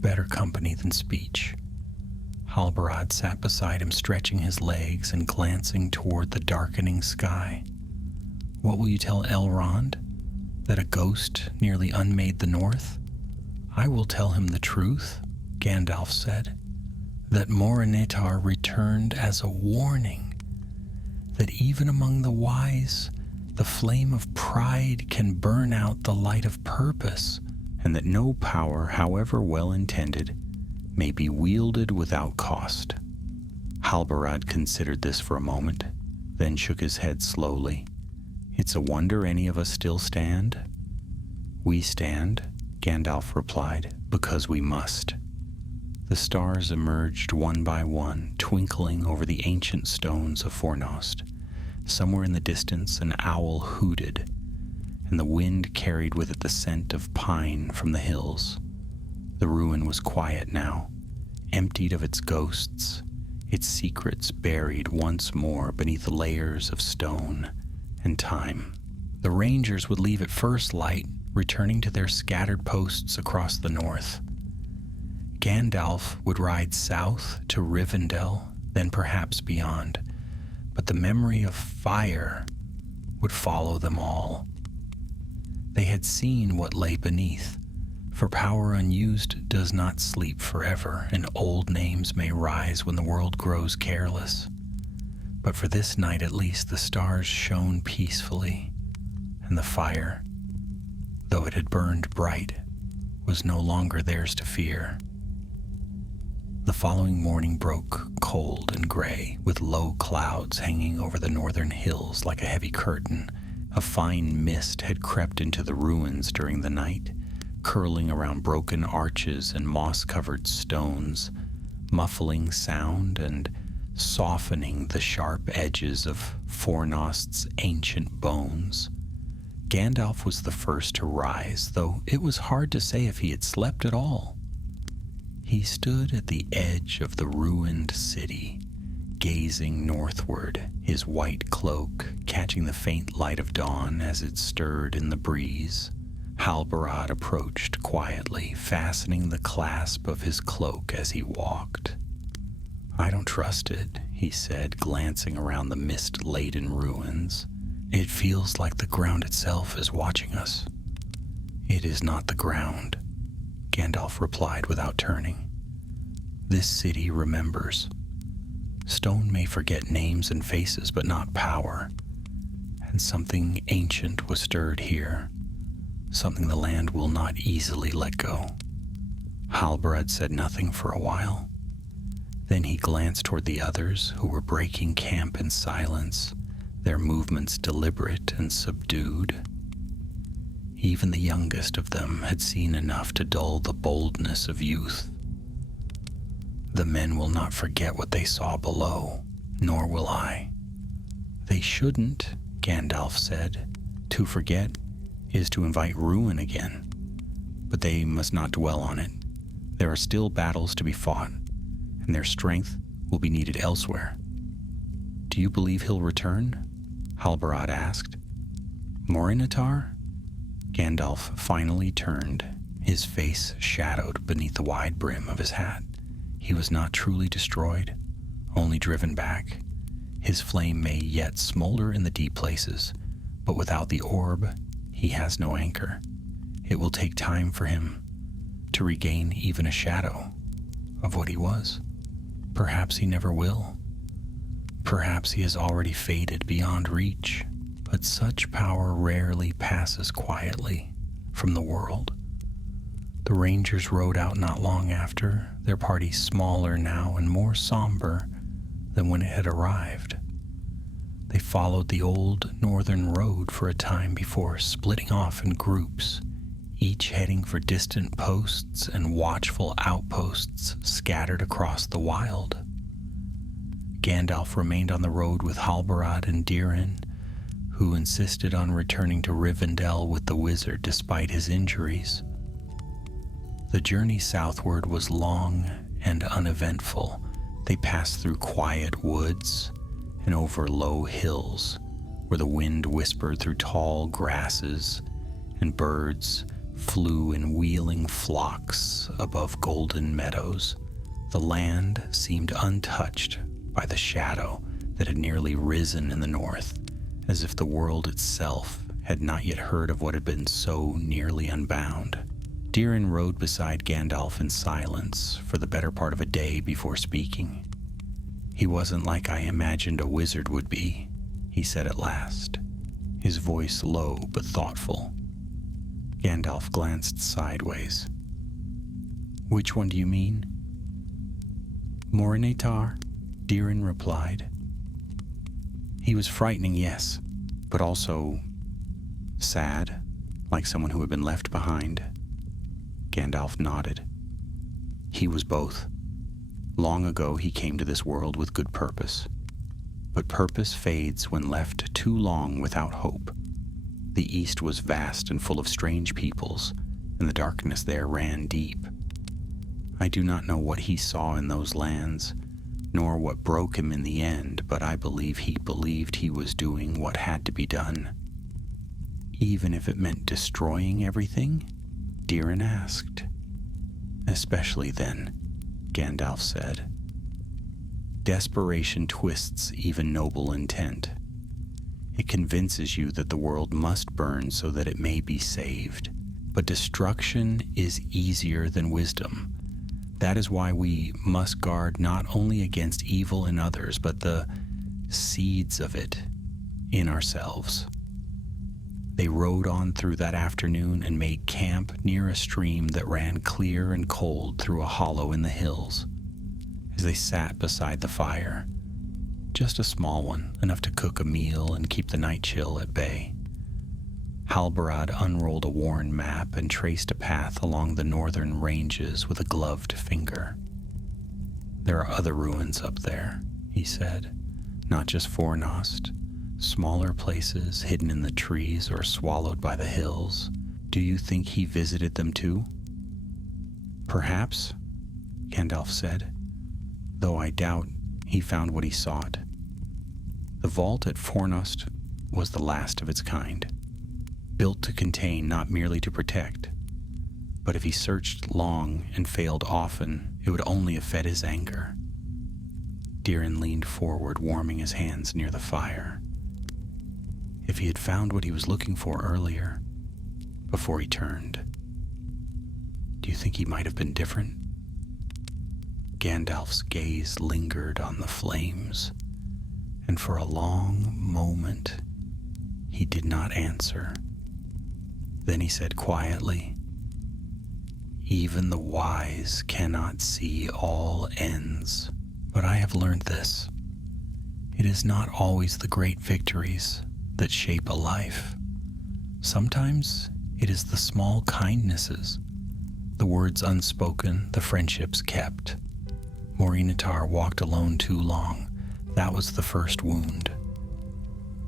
better company than speech. Halbarad sat beside him, stretching his legs and glancing toward the darkening sky. "What will you tell Elrond? That a ghost nearly unmade the north?" "I will tell him the truth," Gandalf said. "That Morinitar returned as a warning. That even among the wise, the flame of pride can burn out the light of purpose, and that no power, however well intended, may be wielded without cost." Halbarad considered this for a moment, then shook his head slowly. "It's a wonder any of us still stand." "We stand," Gandalf replied, "because we must." The stars emerged one by one, twinkling over the ancient stones of Fornost. Somewhere in the distance an owl hooted, and the wind carried with it the scent of pine from the hills. The ruin was quiet now, emptied of its ghosts, its secrets buried once more beneath the layers of stone and time. The rangers would leave at first light, returning to their scattered posts across the north. Gandalf would ride south to Rivendell, then perhaps beyond, but the memory of fire would follow them all. They had seen what lay beneath, for power unused does not sleep forever, and old names may rise when the world grows careless. But for this night at least the stars shone peacefully, and the fire, though it had burned bright, was no longer theirs to fear. The following morning broke cold and gray, with low clouds hanging over the northern hills like a heavy curtain. A fine mist had crept into the ruins during the night, curling around broken arches and moss-covered stones, muffling sound and softening the sharp edges of Fornost's ancient bones. Gandalf was the first to rise, though it was hard to say if he had slept at all. He stood at the edge of the ruined city, gazing northward, his white cloak catching the faint light of dawn as it stirred in the breeze. Halbarad approached quietly, fastening the clasp of his cloak as he walked. "I don't trust it," he said, glancing around the mist-laden ruins. "It feels like the ground itself is watching us." "It is not the ground," Gandalf replied without turning. "This city remembers. Stone may forget names and faces, but not power. And something ancient was stirred here, something the land will not easily let go." Halbarad said nothing for a while. Then he glanced toward the others who were breaking camp in silence, their movements deliberate and subdued. Even the youngest of them had seen enough to dull the boldness of youth. "The men will not forget what they saw below, nor will I." "They shouldn't," Gandalf said. "To forget is to invite ruin again. But they must not dwell on it. There are still battles to be fought, and their strength will be needed elsewhere." "Do you believe he'll return?" Halbarad asked. "Morinitar?" Gandalf finally turned, his face shadowed beneath the wide brim of his hat. "He was not truly destroyed, only driven back. His flame may yet smolder in the deep places, but without the orb, he has no anchor. It will take time for him to regain even a shadow of what he was. Perhaps he never will. Perhaps he has already faded beyond reach, but such power rarely passes quietly from the world." The Rangers rode out not long after, their party smaller now and more somber than when it had arrived. They followed the old northern road for a time before splitting off in groups, each heading for distant posts and watchful outposts scattered across the wild. Gandalf remained on the road with Halbarad and Dirin, who insisted on returning to Rivendell with the wizard despite his injuries. The journey southward was long and uneventful. They passed through quiet woods and over low hills where the wind whispered through tall grasses and birds flew in wheeling flocks above golden meadows. The land seemed untouched by the shadow that had nearly risen in the north, as if the world itself had not yet heard of what had been so nearly unbound. Dirin rode beside Gandalf in silence for the better part of a day before speaking. "He wasn't like I imagined a wizard would be," he said at last, his voice low but thoughtful. Gandalf glanced sideways. "Which one do you mean?" "Morinitar," Dirin replied. "He was frightening, yes, but also sad, like someone who had been left behind." Gandalf nodded. "He was both. Long ago he came to this world with good purpose, but purpose fades when left too long without hope. The east was vast and full of strange peoples, and the darkness there ran deep. I do not know what he saw in those lands, nor what broke him in the end, but I believe he believed he was doing what had to be done. Even if it meant destroying everything?" Dirin asked. "Especially then," Gandalf said. "Desperation twists even noble intent. It convinces you that the world must burn so that it may be saved. But destruction is easier than wisdom. That is why we must guard not only against evil in others, but the seeds of it in ourselves." They rode on through that afternoon and made camp near a stream that ran clear and cold through a hollow in the hills. As they sat beside the fire, just a small one, enough to cook a meal and keep the night chill at bay, Halbarad unrolled a worn map and traced a path along the northern ranges with a gloved finger. "There are other ruins up there," he said, "not just Fornost. Smaller places hidden in the trees or swallowed by the hills. Do you think he visited them too?" "Perhaps," Gandalf said, though I doubt he found what he sought. The vault at Fornost was the last of its kind, built to contain, not merely to protect. But if he searched long and failed often, it would only have fed his anger. Diren leaned forward, warming his hands near the fire. If he had found what he was looking for earlier, before he turned, do you think he might have been different? Gandalf's gaze lingered on the flames, and for a long moment, he did not answer. Then he said quietly, "Even the wise cannot see all ends. But I have learned this. It is not always the great victories that shape a life. Sometimes it is the small kindnesses, the words unspoken, the friendships kept. Morinitar walked alone too long. That was the first wound."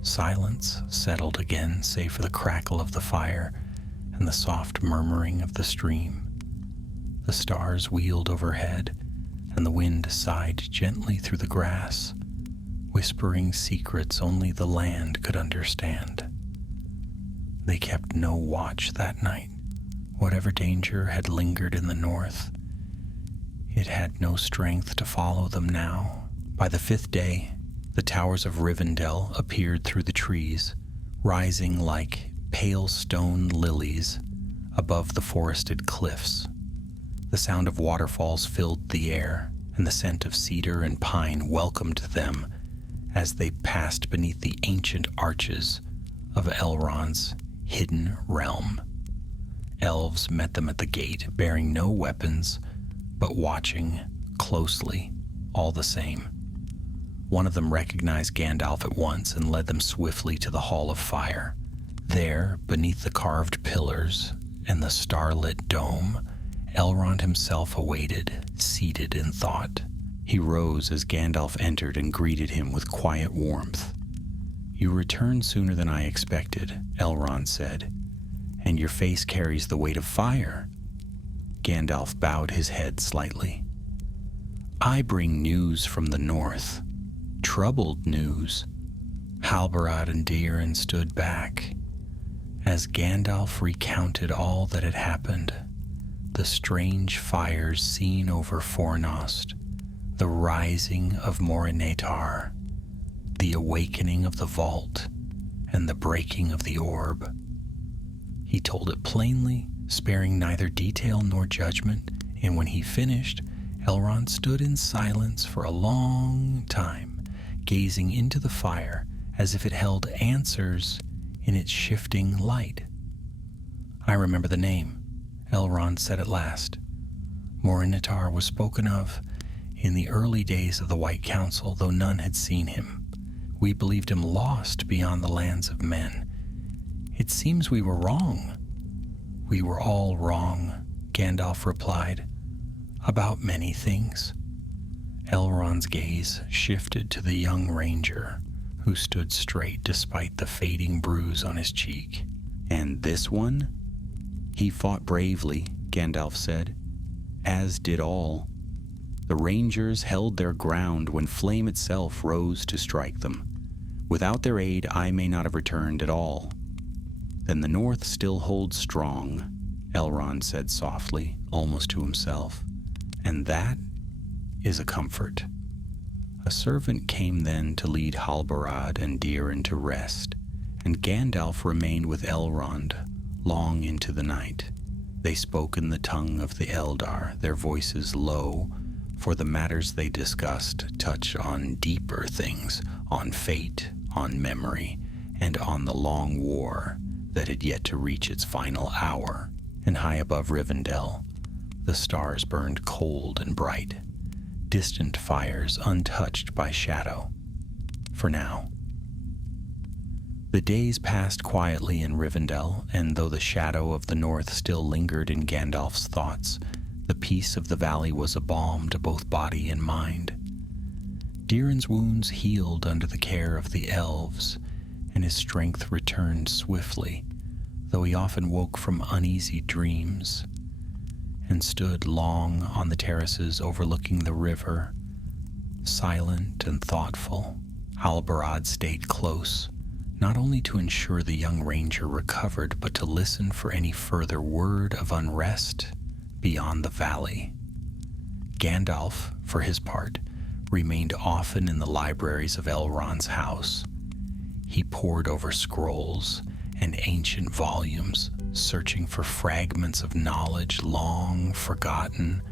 Silence settled again, save for the crackle of the fire and the soft murmuring of the stream. The stars wheeled overhead, and the wind sighed gently through the grass, whispering secrets only the land could understand. They kept no watch that night. Whatever danger had lingered in the north, it had no strength to follow them now. By the 5th day, the towers of Rivendell appeared through the trees, rising like pale stone lilies above the forested cliffs. The sound of waterfalls filled the air, and the scent of cedar and pine welcomed them as they passed beneath the ancient arches of Elrond's hidden realm. Elves met them at the gate, bearing no weapons, but watching closely all the same. One of them recognized Gandalf at once and led them swiftly to the Hall of Fire. There, beneath the carved pillars and the starlit dome, Elrond himself awaited, seated in thought. He rose as Gandalf entered and greeted him with quiet warmth. "You returned sooner than I expected," Elrond said, "and your face carries the weight of fire." Gandalf bowed his head slightly. "I bring news from the north. Troubled news." Halbarad and Diren stood back as Gandalf recounted all that had happened. The strange fires seen over Fornost, the rising of Morinitar, the awakening of the vault, and the breaking of the orb. He told it plainly, sparing neither detail nor judgment, and when he finished, Elrond stood in silence for a long time, gazing into the fire as if it held answers in its shifting light. "I remember the name," Elrond said at last. "Morinitar was spoken of in the early days of the White Council, though none had seen him. We believed him lost beyond the lands of men. It seems we were wrong." "We were all wrong," Gandalf replied, "about many things." Elrond's gaze shifted to the young ranger, who stood straight despite the fading bruise on his cheek. "And this one? He fought bravely," Gandalf said, "as did all. The Rangers held their ground when flame itself rose to strike them. Without their aid, I may not have returned at all." "Then the North still holds strong," Elrond said softly, almost to himself, "and that is a comfort." A servant came then to lead Halbarad and Diren to rest, and Gandalf remained with Elrond long into the night. They spoke in the tongue of the Eldar, their voices low, for the matters they discussed touch on deeper things, on fate, on memory, and on the long war that had yet to reach its final hour. And high above Rivendell, the stars burned cold and bright, distant fires untouched by shadow, for now. The days passed quietly in Rivendell, and though the shadow of the north still lingered in Gandalf's thoughts, the peace of the valley was a balm to both body and mind. Diren's wounds healed under the care of the elves, and his strength returned swiftly, though he often woke from uneasy dreams. and stood long on the terraces overlooking the river. Silent and thoughtful, Halbarad stayed close, not only to ensure the young ranger recovered, but to listen for any further word of unrest beyond the valley. Gandalf, for his part, remained often in the libraries of Elrond's house. He pored over scrolls and ancient volumes, searching for fragments of knowledge long forgotten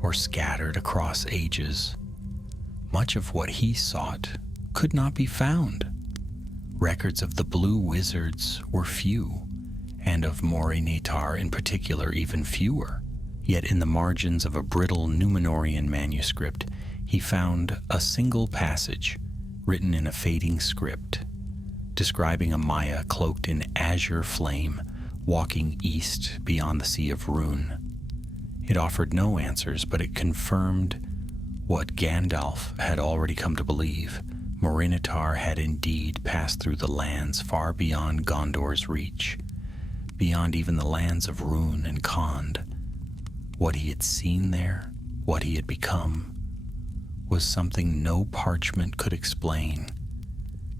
or scattered across ages. Much of what he sought could not be found. Records of the Blue Wizards were few, and of Morinitar in particular even fewer. Yet in the margins of a brittle Númenórean manuscript, he found a single passage written in a fading script, describing a Maya cloaked in azure flame, walking east beyond the Sea of Rune. It offered no answers, but it confirmed what Gandalf had already come to believe. Morinitar had indeed passed through the lands far beyond Gondor's reach, beyond even the lands of Rune and Khand. What he had seen there, what he had become, was something no parchment could explain.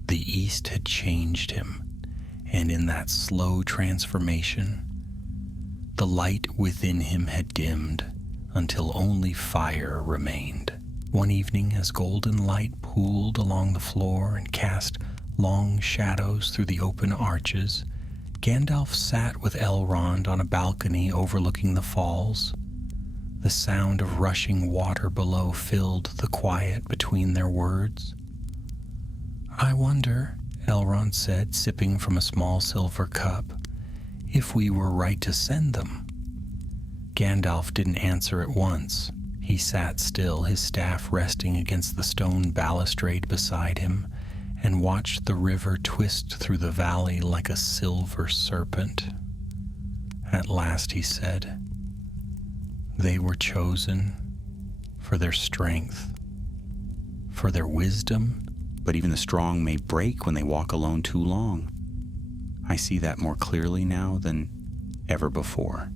The East had changed him, and in that slow transformation, the light within him had dimmed until only fire remained. One evening, as golden light pooled along the floor and cast long shadows through the open arches, Gandalf sat with Elrond on a balcony overlooking the falls. The sound of rushing water below filled the quiet between their words. "I wonder," Elrond said, sipping from a small silver cup, "if we were right to send them." Gandalf didn't answer at once. He sat still, his staff resting against the stone balustrade beside him, and watched the river twist through the valley like a silver serpent. At last he said, "They were chosen for their strength, for their wisdom, but even the strong may break when they walk alone too long. I see that more clearly now than ever before."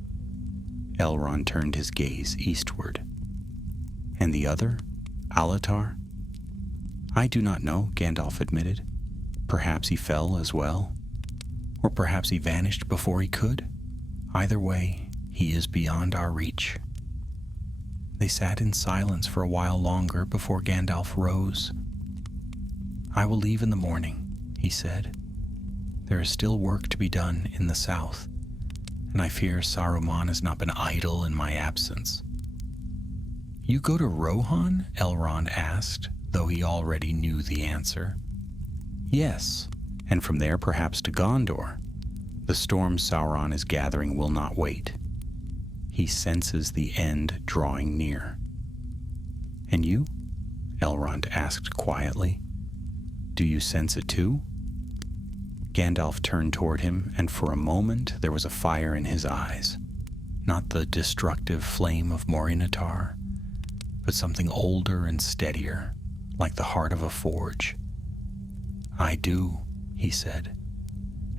Elrond turned his gaze eastward. "And the other, Alatar?" "I do not know," Gandalf admitted. "Perhaps he fell as well, or perhaps he vanished before he could. Either way, he is beyond our reach." They sat in silence for a while longer before Gandalf rose. "I will leave in the morning," he said. "There is still work to be done in the south, and I fear Saruman has not been idle in my absence." "You go to Rohan?" Elrond asked, though he already knew the answer. "Yes, and from there perhaps to Gondor. The storm Sauron is gathering will not wait. He senses the end drawing near." "And you?" Elrond asked quietly. "Do you sense it too?" Gandalf turned toward him, and for a moment there was a fire in his eyes. Not the destructive flame of Morinitar, but something older and steadier, like the heart of a forge. "I do," he said,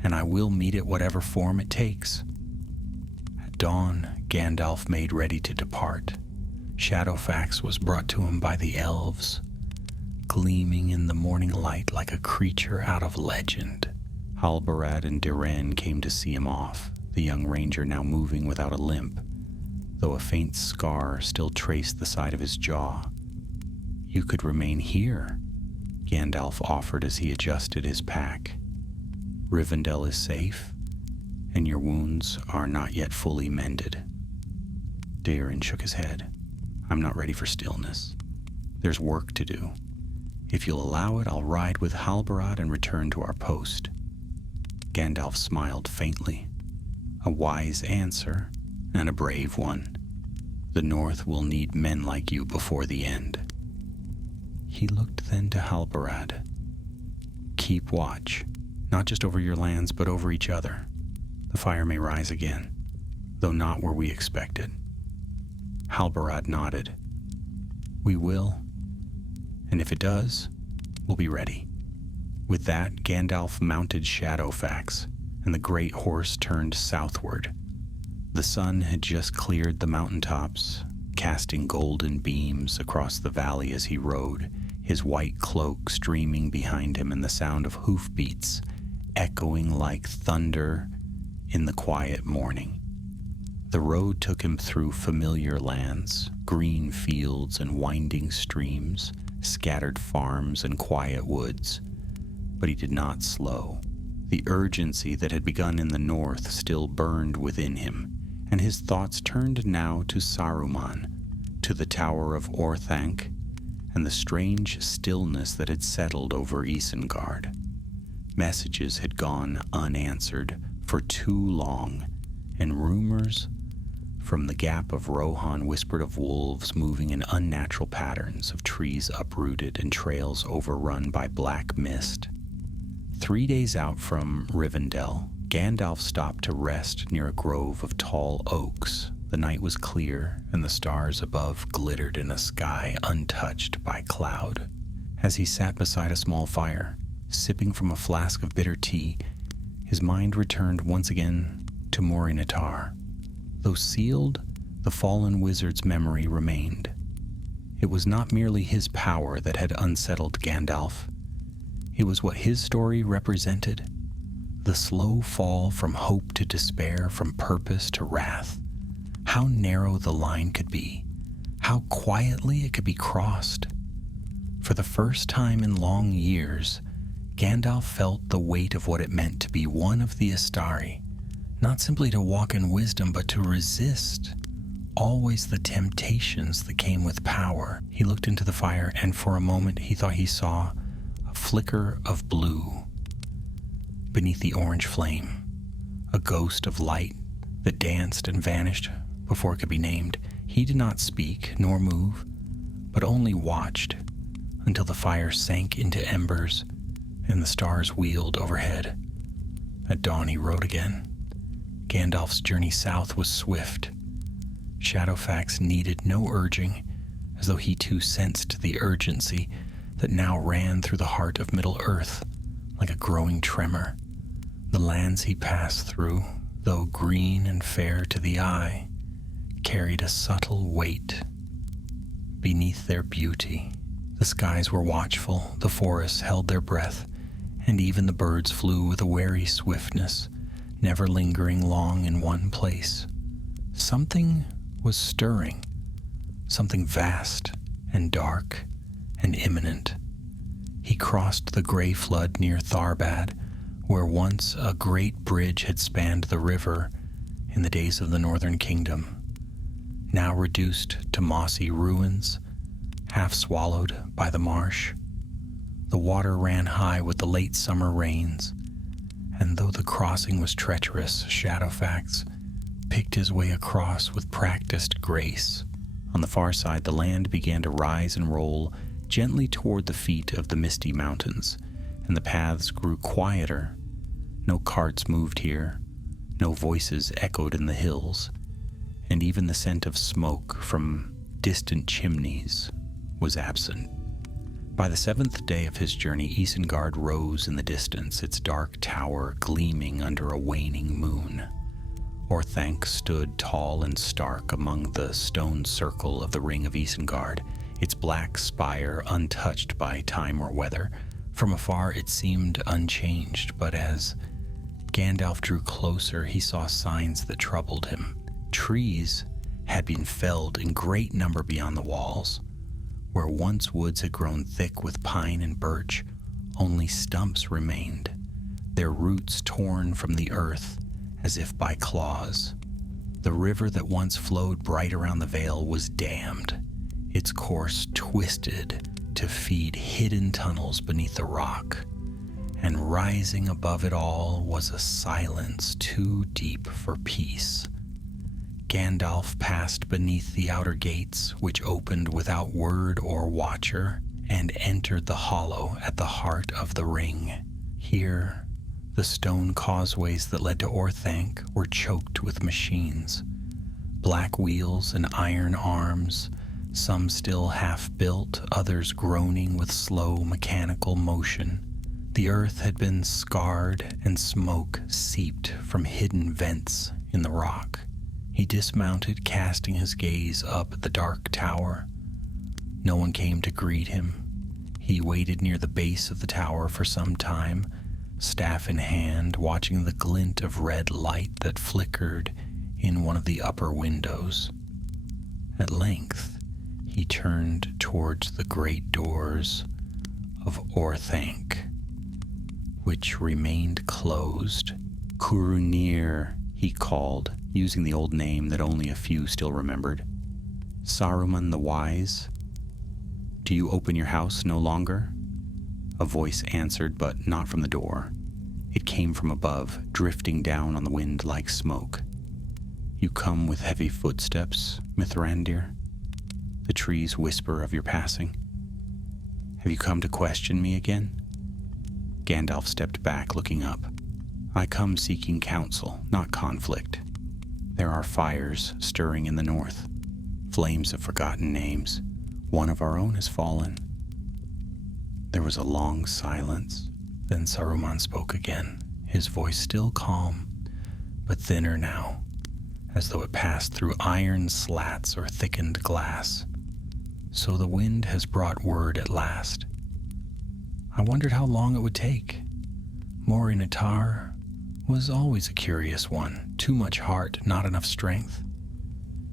"and I will meet it whatever form it takes." At dawn, Gandalf made ready to depart. Shadowfax was brought to him by the elves, gleaming in the morning light like a creature out of legend. Halbarad and Durin came to see him off, the young ranger now moving without a limp, though a faint scar still traced the side of his jaw. "You could remain here," Gandalf offered as he adjusted his pack. "Rivendell is safe, and your wounds are not yet fully mended." Durin shook his head. "I'm not ready for stillness. There's work to do. If you'll allow it, I'll ride with Halbarad and return to our post." Gandalf smiled faintly. "A wise answer, and a brave one. The North will need men like you before the end." He looked then to Halbarad. "Keep watch, not just over your lands, but over each other. The fire may rise again, though not where we expect it." Halbarad nodded. "We will, and if it does, we'll be ready." With that, Gandalf mounted Shadowfax, and the great horse turned southward. The sun had just cleared the mountaintops, casting golden beams across the valley as he rode, his white cloak streaming behind him and the sound of hoofbeats echoing like thunder in the quiet morning. The road took him through familiar lands, green fields and winding streams, scattered farms and quiet woods, but he did not slow. The urgency that had begun in the north still burned within him, and his thoughts turned now to Saruman, to the Tower of Orthanc, and the strange stillness that had settled over Isengard. Messages had gone unanswered for too long, and rumors from the Gap of Rohan whispered of wolves moving in unnatural patterns, of trees uprooted and trails overrun by black mist. 3 days out from Rivendell, Gandalf stopped to rest near a grove of tall oaks. The night was clear, and the stars above glittered in a sky untouched by cloud. As he sat beside a small fire, sipping from a flask of bitter tea, his mind returned once again to Morinitar. Though sealed, the fallen wizard's memory remained. It was not merely his power that had unsettled Gandalf. It was what his story represented, the slow fall from hope to despair, from purpose to wrath. How narrow the line could be, how quietly it could be crossed. For the first time in long years, Gandalf felt the weight of what it meant to be one of the Astari, not simply to walk in wisdom, but to resist always the temptations that came with power. He looked into the fire, and for a moment he thought he saw a flicker of blue beneath the orange flame, a ghost of light that danced and vanished before it could be named. He did not speak nor move, but only watched until the fire sank into embers and the stars wheeled overhead. At dawn he rode again. Gandalf's journey south was swift. Shadowfax needed no urging, as though he too sensed the urgency that now ran through the heart of Middle-earth like a growing tremor. The lands he passed through, though green and fair to the eye, carried a subtle weight beneath their beauty. The skies were watchful, the forests held their breath, and even the birds flew with a wary swiftness, never lingering long in one place. Something was stirring, something vast and dark and imminent. He crossed the gray flood near Tharbad, where once a great bridge had spanned the river in the days of the Northern Kingdom, now reduced to mossy ruins, half swallowed by the marsh. The water ran high with the late summer rains, and though the crossing was treacherous, Shadowfax picked his way across with practiced grace. On the far side, the land began to rise and roll gently toward the feet of the misty mountains, and the paths grew quieter. No carts moved here, no voices echoed in the hills, and even the scent of smoke from distant chimneys was absent. By the 7th day of his journey, Isengard rose in the distance, its dark tower gleaming under a waning moon. Orthanc stood tall and stark among the stone circle of the ring of Isengard, its black spire untouched by time or weather. From afar it seemed unchanged, but as Gandalf drew closer, he saw signs that troubled him. Trees had been felled in great number beyond the walls. Where once woods had grown thick with pine and birch, only stumps remained, their roots torn from the earth as if by claws. The river that once flowed bright around the vale was dammed, its course twisted to feed hidden tunnels beneath the rock, and rising above it all was a silence too deep for peace. Gandalf passed beneath the outer gates, which opened without word or watcher, and entered the hollow at the heart of the ring. Here, the stone causeways that led to Orthanc were choked with machines. Black wheels and iron arms, some still half-built, others groaning with slow mechanical motion. The earth had been scarred and smoke seeped from hidden vents in the rock. He dismounted, casting his gaze up at the dark tower. No one came to greet him. He waited near the base of the tower for some time, staff in hand, watching the glint of red light that flickered in one of the upper windows. At length, he turned towards the great doors of Orthanc, which remained closed. Curunir, he called, using the old name that only a few still remembered. Saruman the Wise, do you open your house no longer? A voice answered, but not from the door. It came from above, drifting down on the wind like smoke. You come with heavy footsteps, Mithrandir. The trees whisper of your passing. Have you come to question me again? Gandalf stepped back, looking up. I come seeking counsel, not conflict. There are fires stirring in the north, flames of forgotten names. One of our own has fallen. There was a long silence. Then Saruman spoke again, his voice still calm, but thinner now, as though it passed through iron slats or thickened glass. So the wind has brought word at last. I wondered how long it would take. Morinitar was always a curious one, too much heart, not enough strength.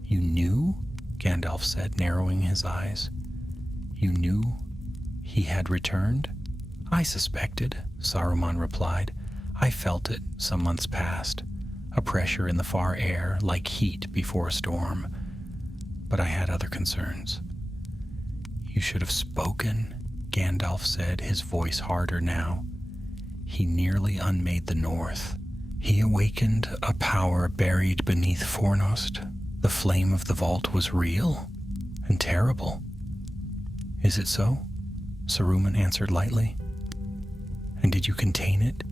You knew? Gandalf said, narrowing his eyes. You knew he had returned? I suspected, Saruman replied. I felt it some months past, a pressure in the far air, like heat before a storm. But I had other concerns. You should have spoken, Gandalf said, his voice harder now. He nearly unmade the north. He awakened a power buried beneath Fornost. The flame of the vault was real and terrible. Is it so? Saruman answered lightly. And did you contain it,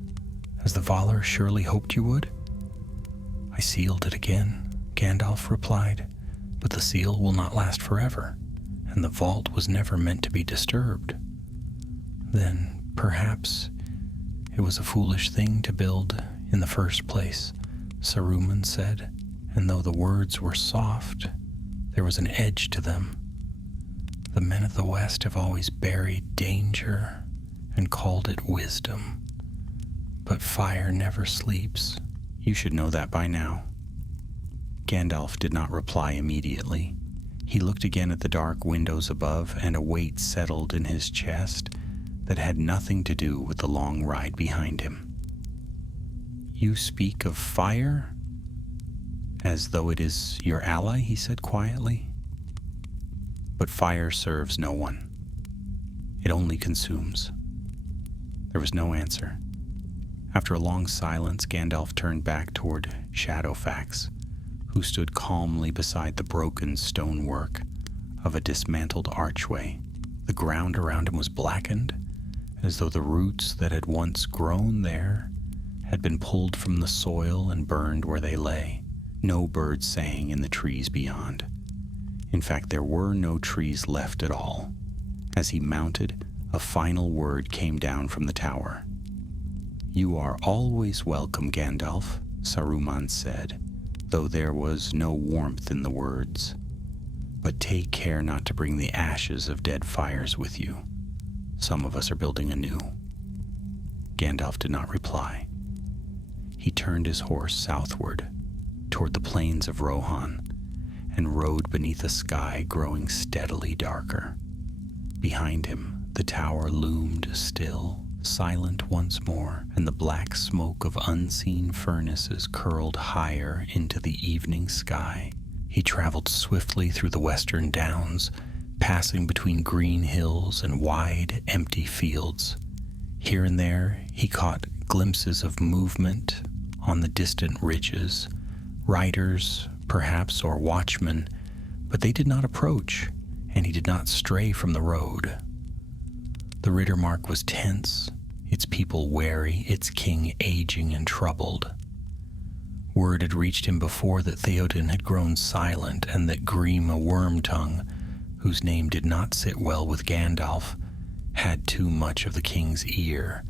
as the Valar surely hoped you would? I sealed it again, Gandalf replied, but the seal will not last forever, and the vault was never meant to be disturbed. Then, perhaps, it was a foolish thing to build in the first place, Saruman said, and though the words were soft, there was an edge to them. The men of the West have always buried danger and called it wisdom. But fire never sleeps. You should know that by now. Gandalf did not reply immediately. He looked again at the dark windows above, and a weight settled in his chest that had nothing to do with the long ride behind him. You speak of fire? As though it is your ally, he said quietly. But fire serves no one. It only consumes. There was no answer. After a long silence, Gandalf turned back toward Shadowfax, who stood calmly beside the broken stonework of a dismantled archway. The ground around him was blackened, as though the roots that had once grown there had been pulled from the soil and burned where they lay. No birds sang in the trees beyond. In fact, there were no trees left at all. As he mounted, a final word came down from the tower. You are always welcome, Gandalf, Saruman said, though there was no warmth in the words. But take care not to bring the ashes of dead fires with you. Some of us are building anew. Gandalf did not reply. He turned his horse southward, toward the plains of Rohan, and rode beneath a sky growing steadily darker. Behind him, the tower loomed still, silent once more, and the black smoke of unseen furnaces curled higher into the evening sky. He traveled swiftly through the western downs, passing between green hills and wide, empty fields. Here and there, he caught glimpses of movement on the distant ridges, riders, perhaps, or watchmen, but they did not approach, and he did not stray from the road. The Riddermark was tense, its people wary, its king aging and troubled. Word had reached him before that Theoden had grown silent, and that Grima Wormtongue, whose name did not sit well with Gandalf, had too much of the king's ear.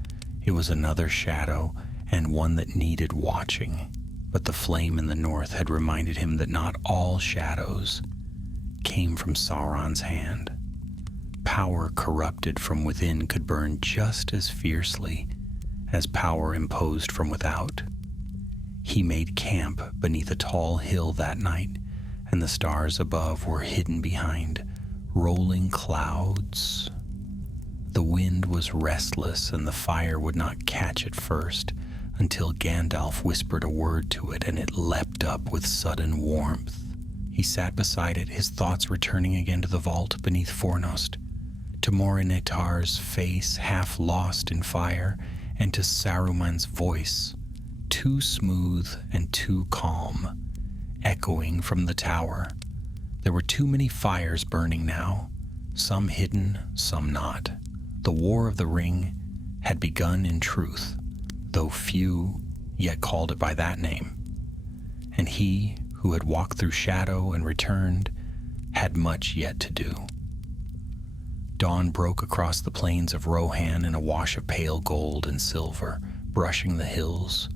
It was another shadow, and one that needed watching. But the flame in the north had reminded him that not all shadows came from Sauron's hand. Power corrupted from within could burn just as fiercely as power imposed from without. He made camp beneath a tall hill that night, and the stars above were hidden behind rolling clouds. The wind was restless, and the fire would not catch at first, until Gandalf whispered a word to it, and it leapt up with sudden warmth. He sat beside it, his thoughts returning again to the vault beneath Fornost, to Morinitar's face half lost in fire, and to Saruman's voice, too smooth and too calm, echoing from the tower. There were too many fires burning now, some hidden, some not. The War of the Ring had begun in truth, though few yet called it by that name. And he, who had walked through shadow and returned, had much yet to do. Dawn broke across the plains of Rohan in a wash of pale gold and silver, brushing the hills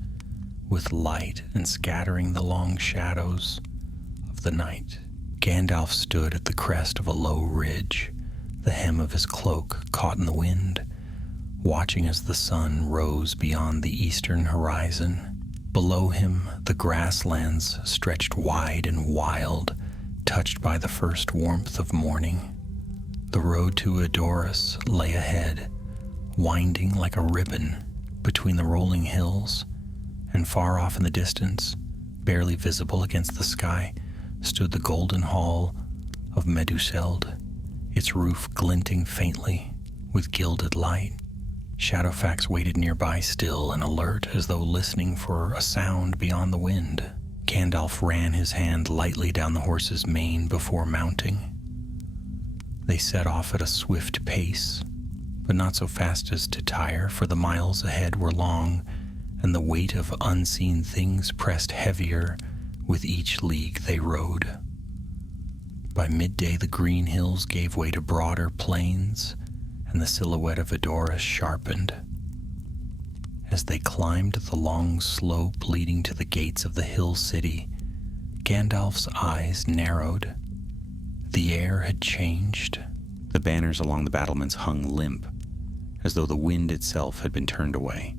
with light and scattering the long shadows of the night. Gandalf stood at the crest of a low ridge, the hem of his cloak caught in the wind, watching as the sun rose beyond the eastern horizon. Below him, the grasslands stretched wide and wild, touched by the first warmth of morning. The road to Edoras lay ahead, winding like a ribbon between the rolling hills, and far off in the distance, barely visible against the sky, stood the golden hall of Meduseld, its roof glinting faintly with gilded light. Shadowfax waited nearby, still and alert, as though listening for a sound beyond the wind. Gandalf ran his hand lightly down the horse's mane before mounting. They set off at a swift pace, but not so fast as to tire, for the miles ahead were long, and the weight of unseen things pressed heavier with each league they rode. By midday, the green hills gave way to broader plains, and the silhouette of Edoras sharpened. As they climbed the long slope leading to the gates of the hill city, Gandalf's eyes narrowed. The air had changed. The banners along the battlements hung limp, as though the wind itself had been turned away.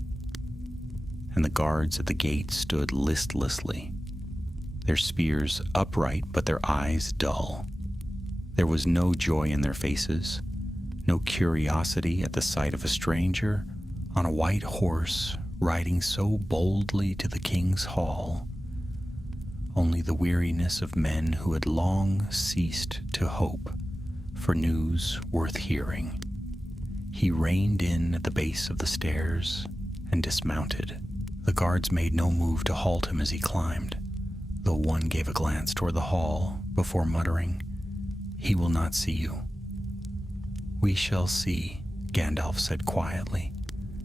And the guards at the gate stood listlessly, their spears upright but their eyes dull. There was no joy in their faces, no curiosity at the sight of a stranger on a white horse riding so boldly to the king's hall. Only the weariness of men who had long ceased to hope for news worth hearing. He reined in at the base of the stairs and dismounted. The guards made no move to halt him as he climbed, though one gave a glance toward the hall before muttering, "He will not see you." "We shall see," Gandalf said quietly,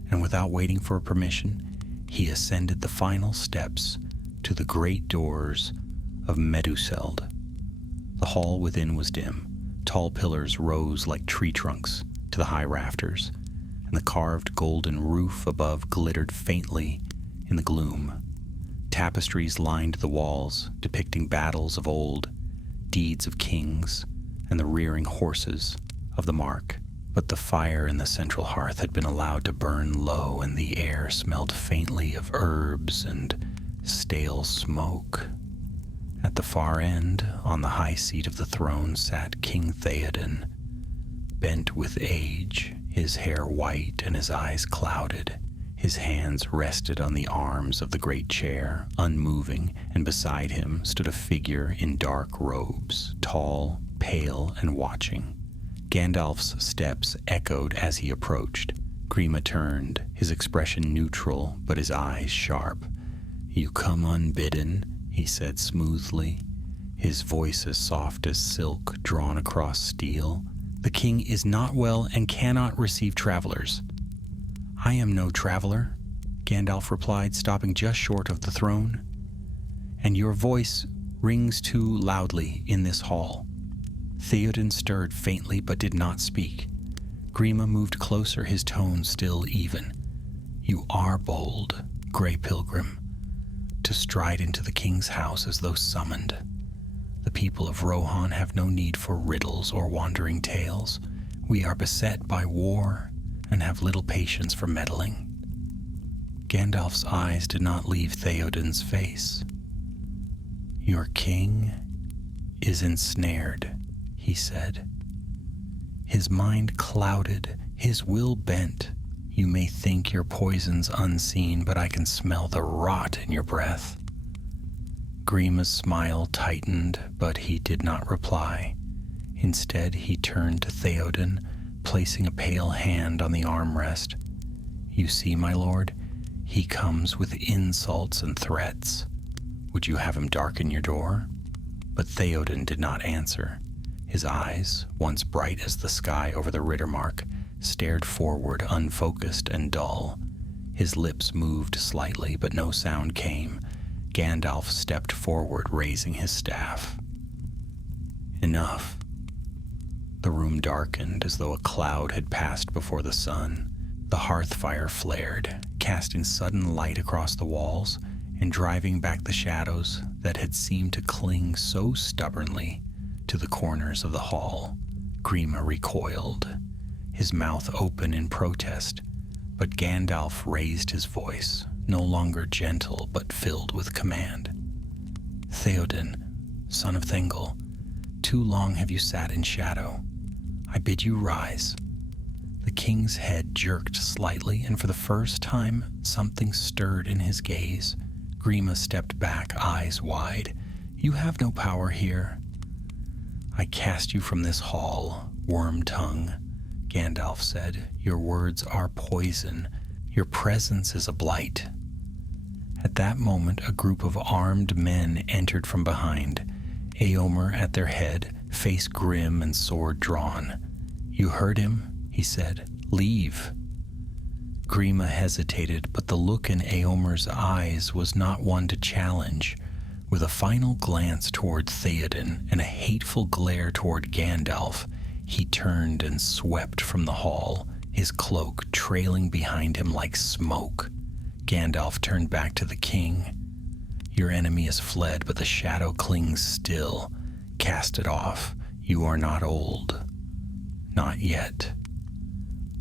and without waiting for permission, he ascended the final steps to the great doors of Meduseld. The hall within was dim. Tall pillars rose like tree trunks to the high rafters, and the carved golden roof above glittered faintly in the gloom. Tapestries lined the walls, depicting battles of old, deeds of kings, and the rearing horses of the mark. But the fire in the central hearth had been allowed to burn low, and the air smelled faintly of herbs and stale smoke. At the far end, on the high seat of the throne, sat King Theoden, bent with age, his hair white and his eyes clouded. His hands rested on the arms of the great chair, unmoving, and beside him stood a figure in dark robes, tall, pale, and watching. Gandalf's steps echoed as he approached. Grima turned, his expression neutral, but his eyes sharp. "You come unbidden," he said smoothly, his voice as soft as silk drawn across steel. "The king is not well and cannot receive travelers." "I am no traveler," Gandalf replied, stopping just short of the throne. "And your voice rings too loudly in this hall." Theoden stirred faintly but did not speak. Grima moved closer, his tone still even. "You are bold, Grey Pilgrim, to to stride into the king's house as though summoned. The people of Rohan have no need for riddles or wandering tales. We are beset by war and have little patience for meddling. Gandalf's eyes did not leave Theoden's face. Your king is ensnared, he said. His mind clouded, his will bent. You may think your poison's unseen, but I can smell the rot in your breath. Grima's smile tightened, but he did not reply. Instead, he turned to Theoden, placing a pale hand on the armrest. You see, my lord, he comes with insults and threats. Would you have him darken your door? But Theoden did not answer. His eyes, once bright as the sky over the Rittermark, stared forward, unfocused and dull. His lips moved slightly, but no sound came. Gandalf stepped forward, raising his staff. Enough. The room darkened as though a cloud had passed before the sun. The hearth fire flared, casting sudden light across the walls and driving back the shadows that had seemed to cling so stubbornly to the corners of the hall. Grima recoiled, his mouth open in protest, but Gandalf raised his voice, no longer gentle but filled with command. Theoden, son of Thengel, too long have you sat in shadow. I bid you rise. The king's head jerked slightly, and for the first time, something stirred in his gaze. Grima stepped back, eyes wide. You have no power here. I cast you from this hall, worm tongue, Gandalf said. Your words are poison. Your presence is a blight. At that moment, a group of armed men entered from behind, Éomer at their head, face grim and sword drawn. You heard him, he said. Leave. Grima hesitated, but the look in Éomer's eyes was not one to challenge. With a final glance toward Theoden and a hateful glare toward Gandalf, he turned and swept from the hall, his cloak trailing behind him like smoke. Gandalf turned back to the king. Your enemy has fled, but the shadow clings still. Cast it off. You are not old. Not yet.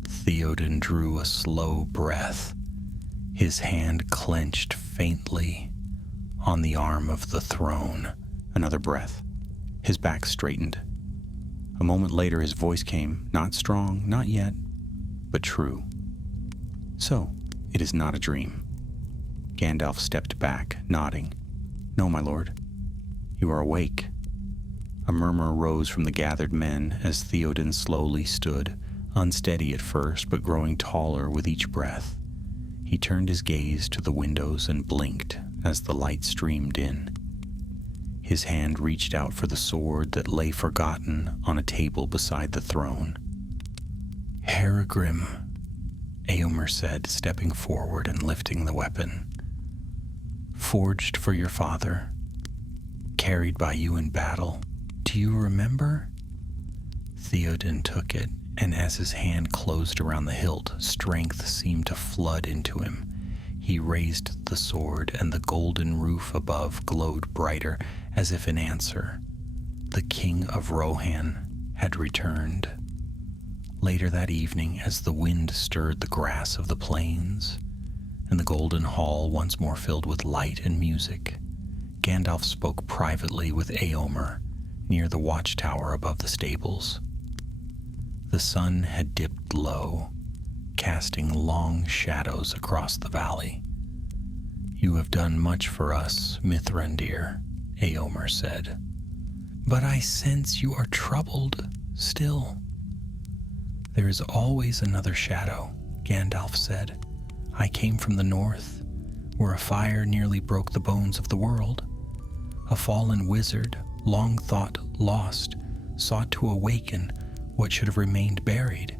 Theoden drew a slow breath, his hand clenched faintly on the arm of the throne. Another breath. His back straightened. A moment later his voice came, not strong, not yet, but true. So, it is not a dream. Gandalf stepped back, nodding. No, my lord. You are awake. A murmur rose from the gathered men as Theoden slowly stood, unsteady at first, but growing taller with each breath. He turned his gaze to the windows and blinked as the light streamed in. His hand reached out for the sword that lay forgotten on a table beside the throne. Haragrim, Éomer said, stepping forward and lifting the weapon. Forged for your father, carried by you in battle. Do you remember? Theoden took it, and as his hand closed around the hilt, strength seemed to flood into him. He raised the sword, and the golden roof above glowed brighter, as if in answer. The king of Rohan had returned. Later that evening, as the wind stirred the grass of the plains, and the golden hall once more filled with light and music, Gandalf spoke privately with Éomer near the watchtower above the stables. The sun had dipped low, casting long shadows across the valley. You have done much for us, Mithrandir, Éomer said. But I sense you are troubled still. There is always another shadow, Gandalf said. I came from the north, where a fire nearly broke the bones of the world. A fallen wizard, long thought lost, sought to awaken what should have remained buried,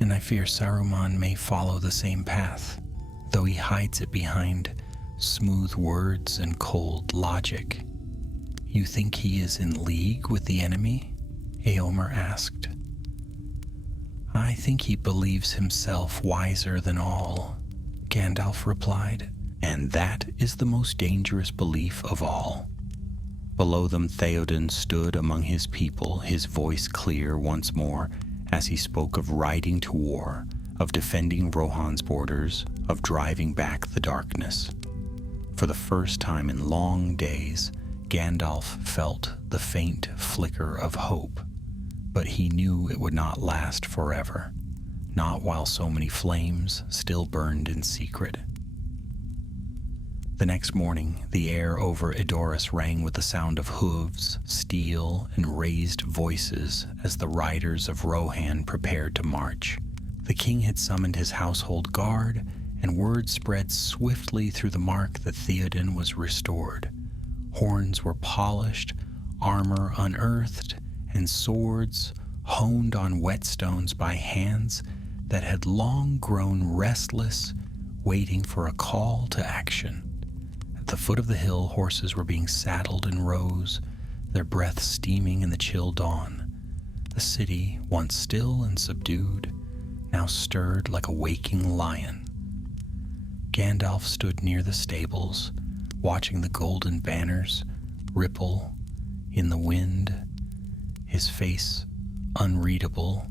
and I fear Saruman may follow the same path, though he hides it behind smooth words and cold logic. You think he is in league with the enemy? Éomer asked. I think he believes himself wiser than all, Gandalf replied, And that is the most dangerous belief of all. Below them Theoden stood among his people, his voice clear once more, as he spoke of riding to war, of defending Rohan's borders, of driving back the darkness. For the first time in long days, Gandalf felt the faint flicker of hope, but he knew it would not last forever, not while so many flames still burned in secret. The next morning, the air over Edoras rang with the sound of hooves, steel, and raised voices as the riders of Rohan prepared to march. The king had summoned his household guard, and word spread swiftly through the mark that Theoden was restored. Horns were polished, armor unearthed, and swords honed on whetstones by hands that had long grown restless, waiting for a call to action. At the foot of the hill, horses were being saddled in rows, their breath steaming in the chill dawn. The city, once still and subdued, now stirred like a waking lion. Gandalf stood near the stables, watching the golden banners ripple in the wind, his face unreadable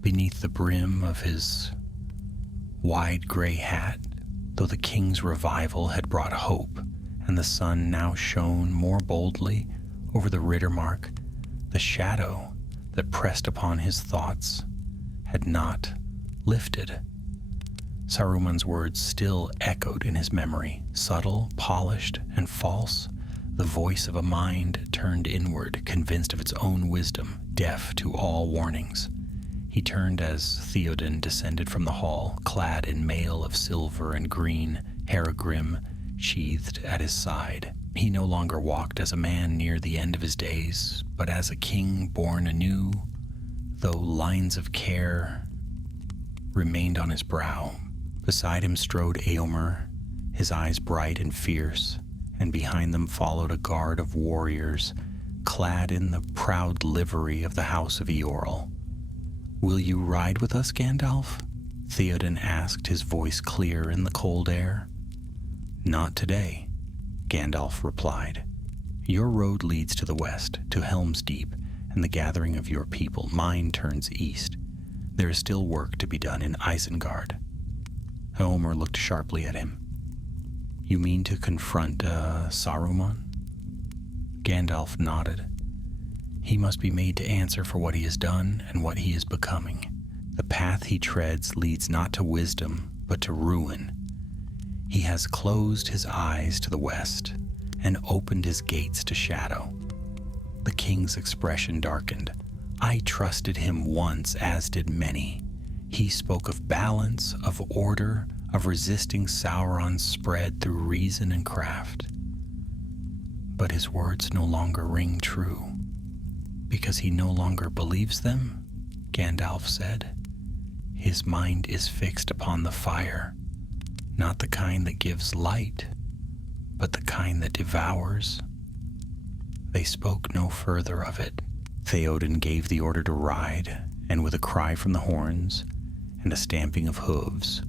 beneath the brim of his wide gray hat. Though the king's revival had brought hope, and the sun now shone more boldly over the Riddermark, the shadow that pressed upon his thoughts had not lifted. Saruman's words still echoed in his memory, subtle, polished, and false, the voice of a mind turned inward, convinced of its own wisdom, deaf to all warnings. He turned as Theoden descended from the hall, clad in mail of silver and green, hair grim, sheathed at his side. He no longer walked as a man near the end of his days, but as a king born anew, though lines of care remained on his brow. Beside him strode Eomer, his eyes bright and fierce, and behind them followed a guard of warriors, clad in the proud livery of the House of Eorl. "Will you ride with us, Gandalf?" Theoden asked, his voice clear in the cold air. "Not today," Gandalf replied. "Your road leads to the west, to Helm's Deep, and the gathering of your people. Mine turns east. There is still work to be done in Isengard." Eomer looked sharply at him. "You mean to confront Saruman?" Gandalf nodded. "He must be made to answer for what he has done and what he is becoming. The path he treads leads not to wisdom, but to ruin. He has closed his eyes to the west and opened his gates to shadow." The king's expression darkened. "I trusted him once, as did many. He spoke of balance, of order, of resisting Sauron's spread through reason and craft. But his words no longer ring true. Because he no longer believes them," Gandalf said. "His mind is fixed upon the fire, not the kind that gives light, but the kind that devours." They spoke no further of it. Theoden gave the order to ride, and with a cry from the horns and a stamping of hooves,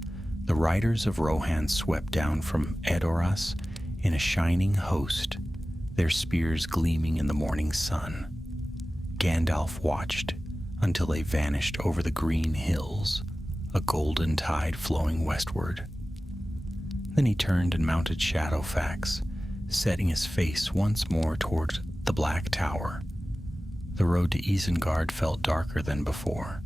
the riders of Rohan swept down from Edoras in a shining host, their spears gleaming in the morning sun. Gandalf watched until they vanished over the green hills, a golden tide flowing westward. Then he turned and mounted Shadowfax, setting his face once more toward the Black Tower. The road to Isengard felt darker than before.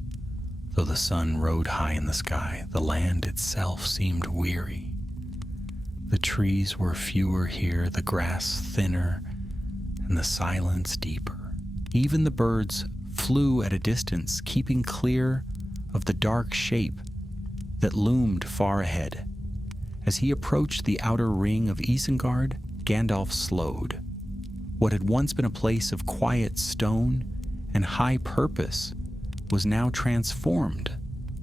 Though the sun rode high in the sky, the land itself seemed weary. The trees were fewer here, the grass thinner, and the silence deeper. Even the birds flew at a distance, keeping clear of the dark shape that loomed far ahead. As he approached the outer ring of Isengard, Gandalf slowed. What had once been a place of quiet stone and high purpose was now transformed.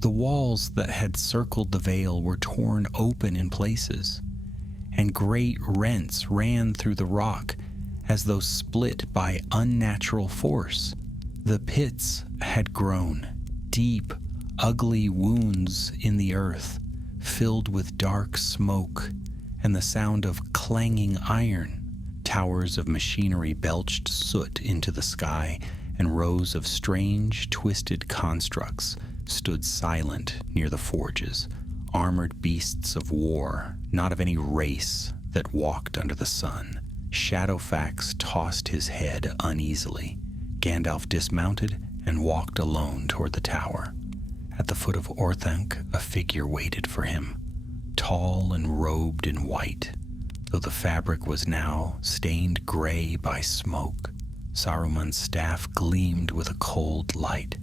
The walls that had circled the vale were torn open in places, and great rents ran through the rock as though split by unnatural force. The pits had grown, deep, ugly wounds in the earth, filled with dark smoke and the sound of clanging iron. Towers of machinery belched soot into the sky, and rows of strange, twisted constructs stood silent near the forges, armored beasts of war, not of any race, that walked under the sun. Shadowfax tossed his head uneasily. Gandalf dismounted and walked alone toward the tower. At the foot of Orthanc, a figure waited for him, tall and robed in white, though the fabric was now stained gray by smoke. Saruman's staff gleamed with a cold light,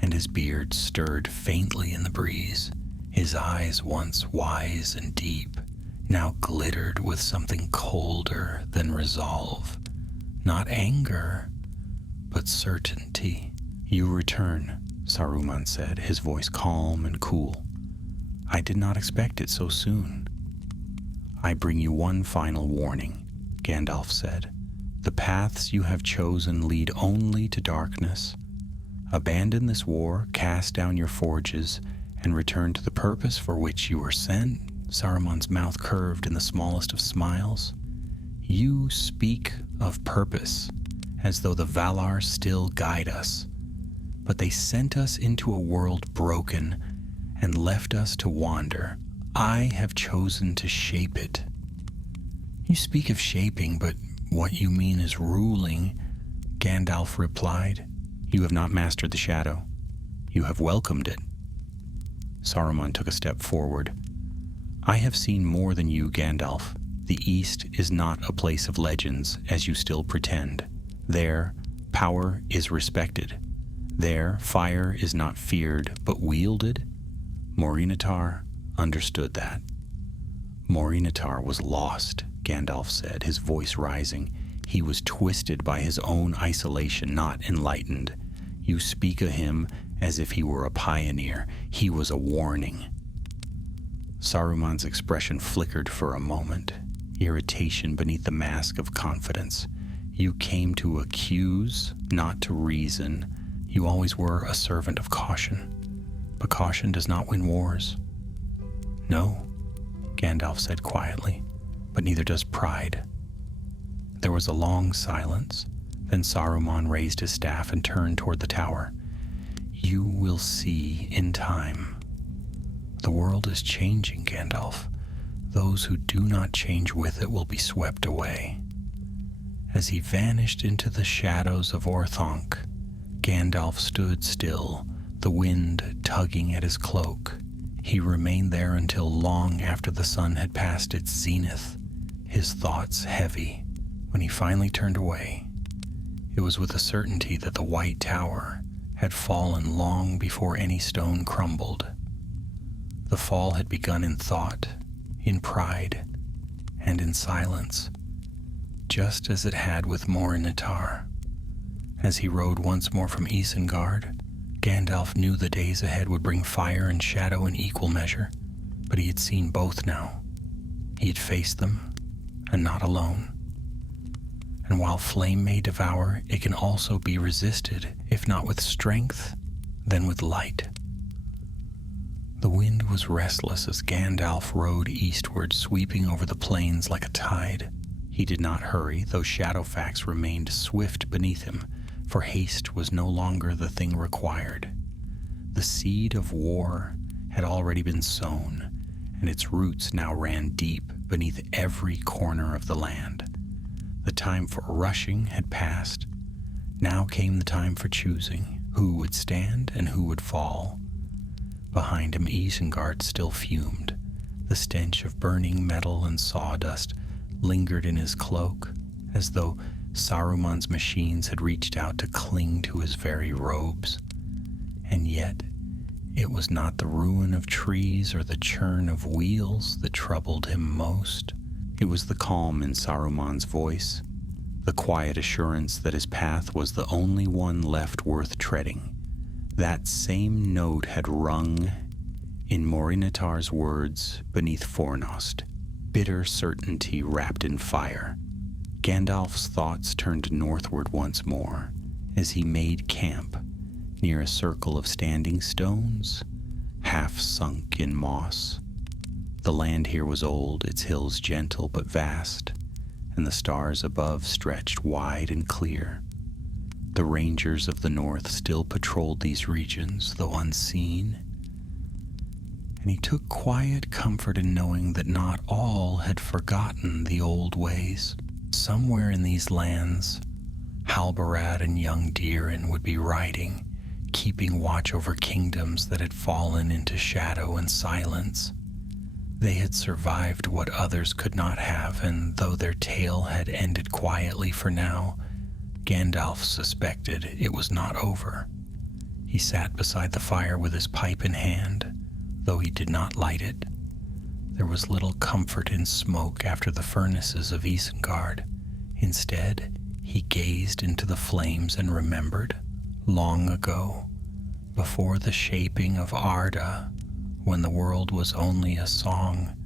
and his beard stirred faintly in the breeze. His eyes, once wise and deep, now glittered with something colder than resolve. Not anger, but certainty. "You return," Saruman said, his voice calm and cool. "I did not expect it so soon." "I bring you one final warning," Gandalf said. "The paths you have chosen lead only to darkness. Abandon this war, cast down your forges, and return to the purpose for which you were sent." Saruman's mouth curved in the smallest of smiles. "You speak of purpose, as though the Valar still guide us. But they sent us into a world broken and left us to wander. I have chosen to shape it." "You speak of shaping, but what you mean is ruling," Gandalf replied. "You have not mastered the shadow. You have welcomed it." Saruman took a step forward. "I have seen more than you, Gandalf. The East is not a place of legends, as you still pretend. There, power is respected. There, fire is not feared, but wielded." Morinitar understood that. "Morinitar was lost," Gandalf said, his voice rising. "He was twisted by his own isolation, not enlightened. You speak of him as if he were a pioneer. He was a warning." Saruman's expression flickered for a moment, irritation beneath the mask of confidence. "You came to accuse, not to reason. You always were a servant of caution. But caution does not win wars." "No," Gandalf said quietly, "but neither does pride." There was a long silence. Then Saruman raised his staff and turned toward the tower. "You will see in time. The world is changing, Gandalf. Those who do not change with it will be swept away." As he vanished into the shadows of Orthanc, Gandalf stood still, the wind tugging at his cloak. He remained there until long after the sun had passed its zenith, his thoughts heavy. When he finally turned away, it was with the certainty that the White Tower had fallen long before any stone crumbled. The fall had begun in thought, in pride, and in silence, just as it had with Morinitar. As he rode once more from Isengard, Gandalf knew the days ahead would bring fire and shadow in equal measure, but he had seen both now. He had faced them, and not alone. And while flame may devour, it can also be resisted, if not with strength, then with light. The wind was restless as Gandalf rode eastward, sweeping over the plains like a tide. He did not hurry, though Shadowfax remained swift beneath him, for haste was no longer the thing required. The seed of war had already been sown, and its roots now ran deep beneath every corner of the land. The time for rushing had passed. Now came the time for choosing who would stand and who would fall. Behind him, Isengard still fumed. The stench of burning metal and sawdust lingered in his cloak, as though Saruman's machines had reached out to cling to his very robes. And yet, it was not the ruin of trees or the churn of wheels that troubled him most. It was the calm in Saruman's voice, the quiet assurance that his path was the only one left worth treading. That same note had rung in Morinitar's words beneath Fornost, bitter certainty wrapped in fire. Gandalf's thoughts turned northward once more as he made camp near a circle of standing stones, half sunk in moss. The land here was old, its hills gentle but vast, and the stars above stretched wide and clear. The rangers of the north still patrolled these regions, though unseen, and he took quiet comfort in knowing that not all had forgotten the old ways. Somewhere in these lands, Halbarad and young Dirin would be riding, keeping watch over kingdoms that had fallen into shadow and silence. They had survived what others could not have, and though their tale had ended quietly for now, Gandalf suspected it was not over. He sat beside the fire with his pipe in hand, though he did not light it. There was little comfort in smoke after the furnaces of Isengard. Instead, he gazed into the flames and remembered, long ago, before the shaping of Arda, when the world was only a song,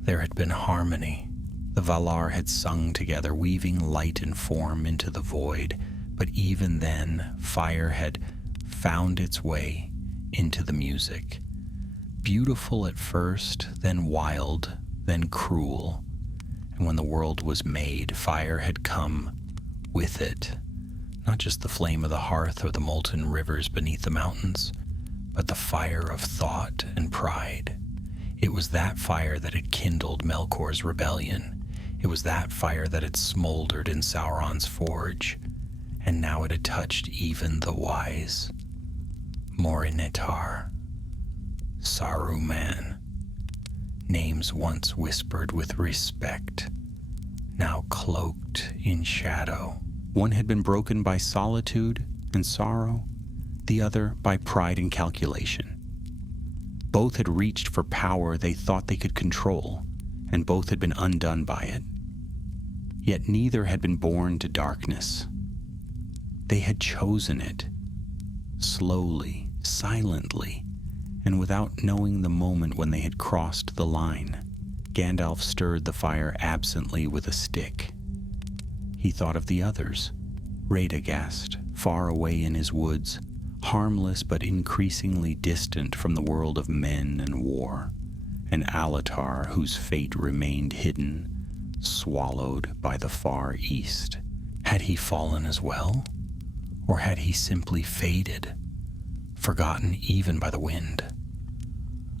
there had been harmony. The Valar had sung together, weaving light and form into the void, but even then, fire had found its way into the music. Beautiful at first, then wild, then cruel. And when the world was made, fire had come with it. Not just the flame of the hearth or the molten rivers beneath the mountains, but the fire of thought and pride. It was that fire that had kindled Melkor's rebellion. It was that fire that had smoldered in Sauron's forge, and now it had touched even the wise. Morinitar, Saruman, names once whispered with respect, now cloaked in shadow. One had been broken by solitude and sorrow, the other by pride and calculation. Both had reached for power they thought they could control, and both had been undone by it. Yet neither had been born to darkness. They had chosen it, slowly, silently, and without knowing the moment when they had crossed the line. Gandalf stirred the fire absently with a stick. He thought of the others, Radagast, far away in his woods, harmless but increasingly distant from the world of men and war, and Alatar, whose fate remained hidden, swallowed by the far east. Had he fallen as well? Or had he simply faded, forgotten even by the wind?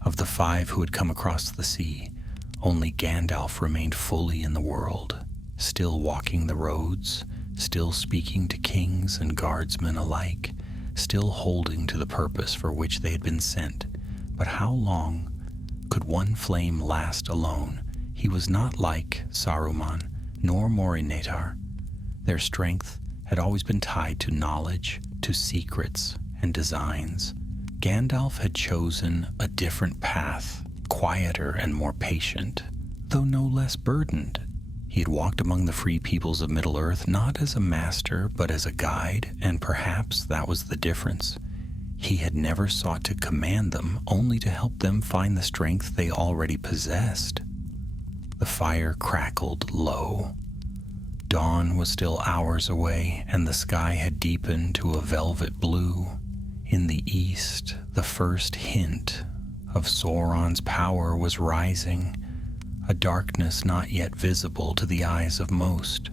Of the 5 who had come across the sea, only Gandalf remained fully in the world, still walking the roads, still speaking to kings and guardsmen alike, still holding to the purpose for which they had been sent. But how long could one flame last alone? He was not like Saruman, nor Morinitar. Their strength had always been tied to knowledge, to secrets and designs. Gandalf had chosen a different path, quieter and more patient, though no less burdened. He had walked among the free peoples of Middle-earth not as a master, but as a guide, and perhaps that was the difference. He had never sought to command them, only to help them find the strength they already possessed. The fire crackled low. Dawn was still hours away, and the sky had deepened to a velvet blue. In the east, the first hint of Sauron's power was rising, a darkness not yet visible to the eyes of most,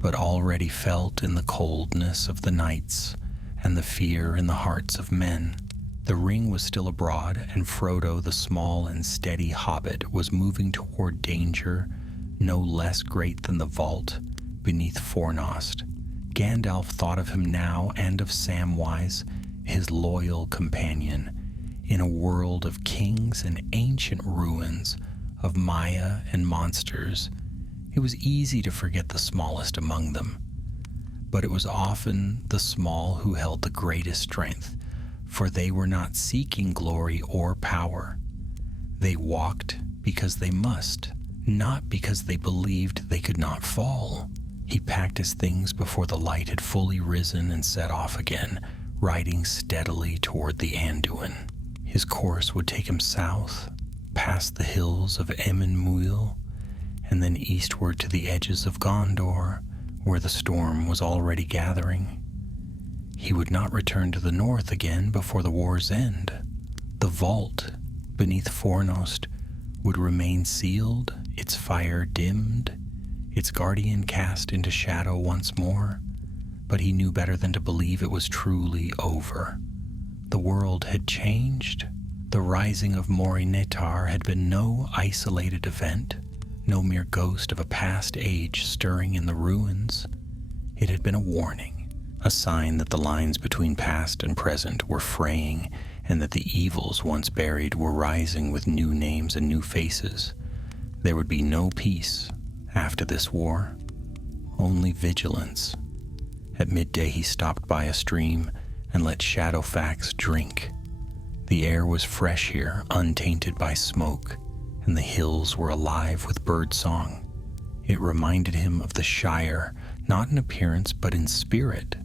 but already felt in the coldness of the nights and the fear in the hearts of men. The ring was still abroad, and Frodo, the small and steady hobbit, was moving toward danger no less great than the vault beneath Fornost. Gandalf thought of him now and of Samwise, his loyal companion, in a world of kings and ancient ruins, of Maya and monsters. It was easy to forget the smallest among them, but it was often the small who held the greatest strength, for they were not seeking glory or power. They walked because they must, not because they believed they could not fall. He packed his things before the light had fully risen and set off again, riding steadily toward the Anduin. His course would take him south, past the hills of Emyn Muil, and then eastward to the edges of Gondor, where the storm was already gathering. He would not return to the north again before the war's end. The vault beneath Fornost would remain sealed, its fire dimmed, its guardian cast into shadow once more, but he knew better than to believe it was truly over. The world had changed. The rising of Morinetar had been no isolated event, no mere ghost of a past age stirring in the ruins. It had been a warning, a sign that the lines between past and present were fraying, and that the evils once buried were rising with new names and new faces. There would be no peace after this war, only vigilance. At midday he stopped by a stream and let Shadowfax drink. The air was fresh here, untainted by smoke, and the hills were alive with birdsong. It reminded him of the Shire, not in appearance but in spirit.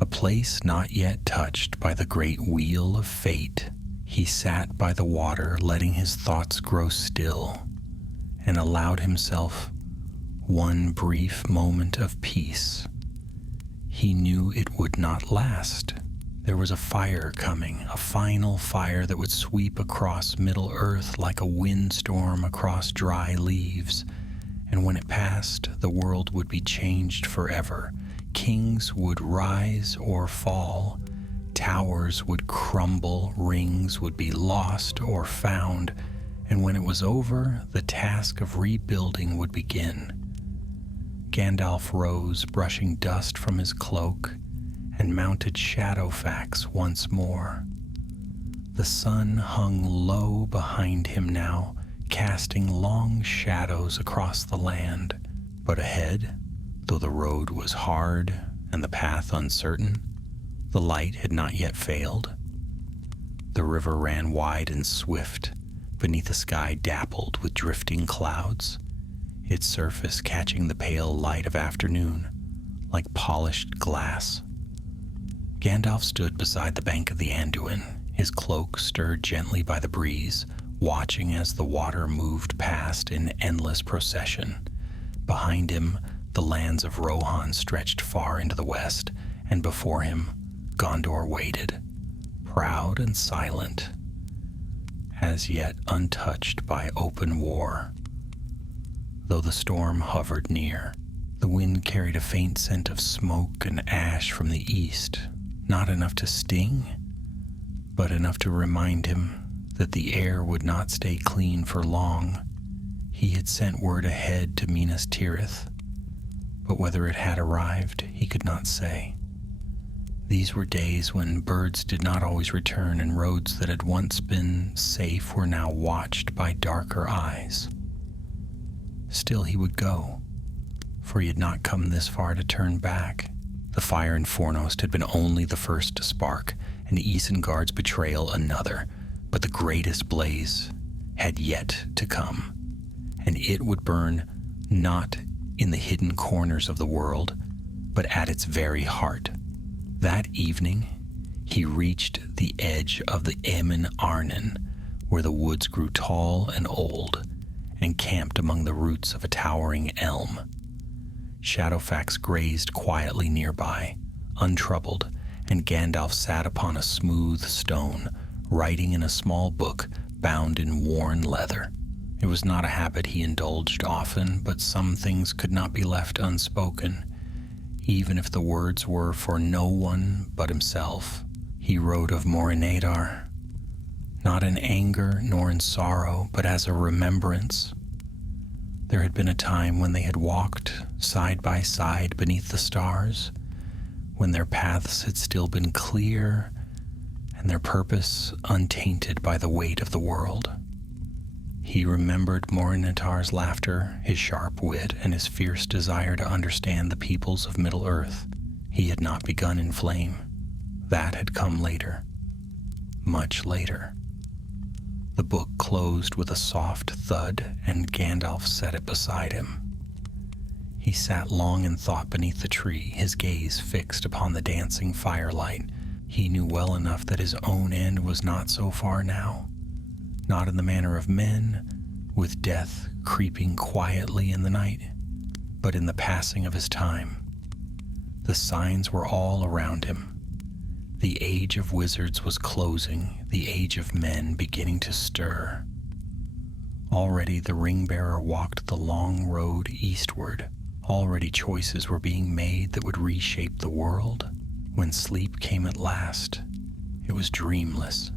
A place not yet touched by the great wheel of fate. He sat by the water, letting his thoughts grow still, and allowed himself one brief moment of peace. He knew it would not last. There was a fire coming, a final fire that would sweep across Middle-earth like a windstorm across dry leaves. And when it passed, the world would be changed forever. Kings would rise or fall. Towers would crumble, rings would be lost or found. And when it was over, the task of rebuilding would begin. Gandalf rose, brushing dust from his cloak, and mounted Shadowfax once more. The sun hung low behind him now, casting long shadows across the land. But ahead, though the road was hard and the path uncertain, the light had not yet failed. The river ran wide and swift, beneath a sky dappled with drifting clouds, its surface catching the pale light of afternoon like polished glass. Gandalf stood beside the bank of the Anduin, his cloak stirred gently by the breeze, watching as the water moved past in endless procession. Behind him, the lands of Rohan stretched far into the west, and before him, Gondor waited, proud and silent, as yet untouched by open war. Though the storm hovered near, the wind carried a faint scent of smoke and ash from the east, not enough to sting, but enough to remind him that the air would not stay clean for long. He had sent word ahead to Minas Tirith, but whether it had arrived, he could not say. These were days when birds did not always return, and roads that had once been safe were now watched by darker eyes. Still he would go, for he had not come this far to turn back. The fire in Fornost had been only the first to spark, and Isengard's betrayal another, but the greatest blaze had yet to come, and it would burn not in the hidden corners of the world, but at its very heart. That evening, he reached the edge of the Emin Arnon, where the woods grew tall and old, and camped among the roots of a towering elm. Shadowfax grazed quietly nearby, untroubled, and Gandalf sat upon a smooth stone, writing in a small book bound in worn leather. It was not a habit he indulged often, but some things could not be left unspoken, even if the words were for no one but himself. He wrote of Morinadar, not in anger nor in sorrow, but as a remembrance. There had been a time when they had walked side by side beneath the stars, when their paths had still been clear and their purpose untainted by the weight of the world. He remembered Morinitar's laughter, his sharp wit, and his fierce desire to understand the peoples of Middle-earth. He had not begun in flame. That had come later, much later. The book closed with a soft thud, and Gandalf set it beside him. He sat long in thought beneath the tree, his gaze fixed upon the dancing firelight. He knew well enough that his own end was not so far now, not in the manner of men, with death creeping quietly in the night, but in the passing of his time. The signs were all around him. The age of wizards was closing, the age of men beginning to stir. Already the ring-bearer walked the long road eastward. Already choices were being made that would reshape the world. When sleep came at last, it was dreamless.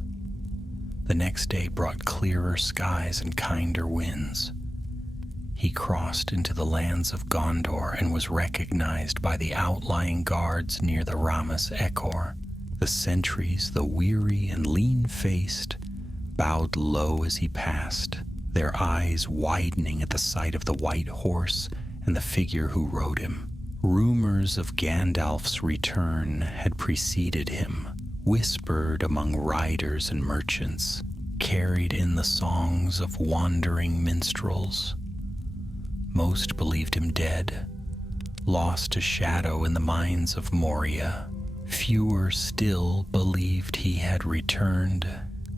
The next day brought clearer skies and kinder winds. He crossed into the lands of Gondor and was recognized by the outlying guards near the Ramas Ekor. The sentries, the weary and lean-faced, bowed low as he passed, their eyes widening at the sight of the white horse and the figure who rode him. Rumors of Gandalf's return had preceded him, whispered among riders and merchants, carried in the songs of wandering minstrels. Most believed him dead, lost to shadow in the mines of Moria. Fewer still believed he had returned,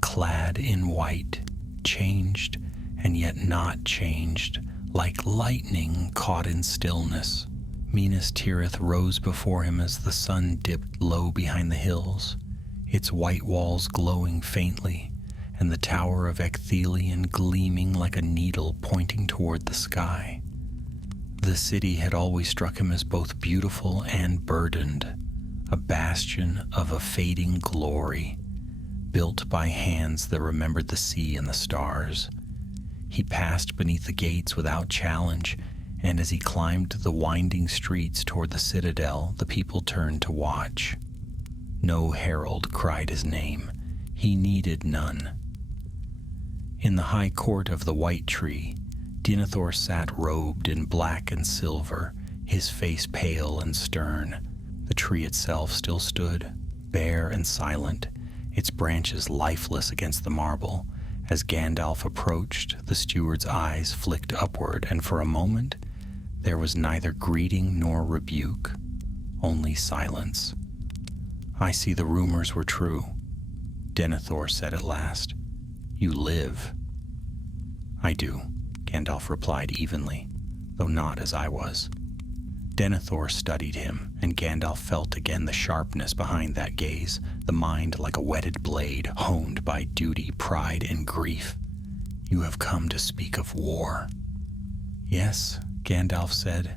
clad in white, changed and yet not changed, like lightning caught in stillness. Minas Tirith rose before him as the sun dipped low behind the hills, its white walls glowing faintly, and the tower of Ecthelion gleaming like a needle pointing toward the sky. The city had always struck him as both beautiful and burdened, a bastion of a fading glory, built by hands that remembered the sea and the stars. He passed beneath the gates without challenge, and as he climbed the winding streets toward the citadel, the people turned to watch. No herald cried his name. He needed none. In the high court of the White Tree, Denethor sat robed in black and silver, his face pale and stern. The tree itself still stood, bare and silent, its branches lifeless against the marble. As Gandalf approached, the steward's eyes flicked upward, and for a moment there was neither greeting nor rebuke, only silence. "I see the rumors were true," Denethor said at last. "You live." "I do," Gandalf replied evenly, though not as I was. Denethor studied him, and Gandalf felt again the sharpness behind that gaze, the mind like a whetted blade, honed by duty, pride, and grief. "You have come to speak of war." "Yes," Gandalf said,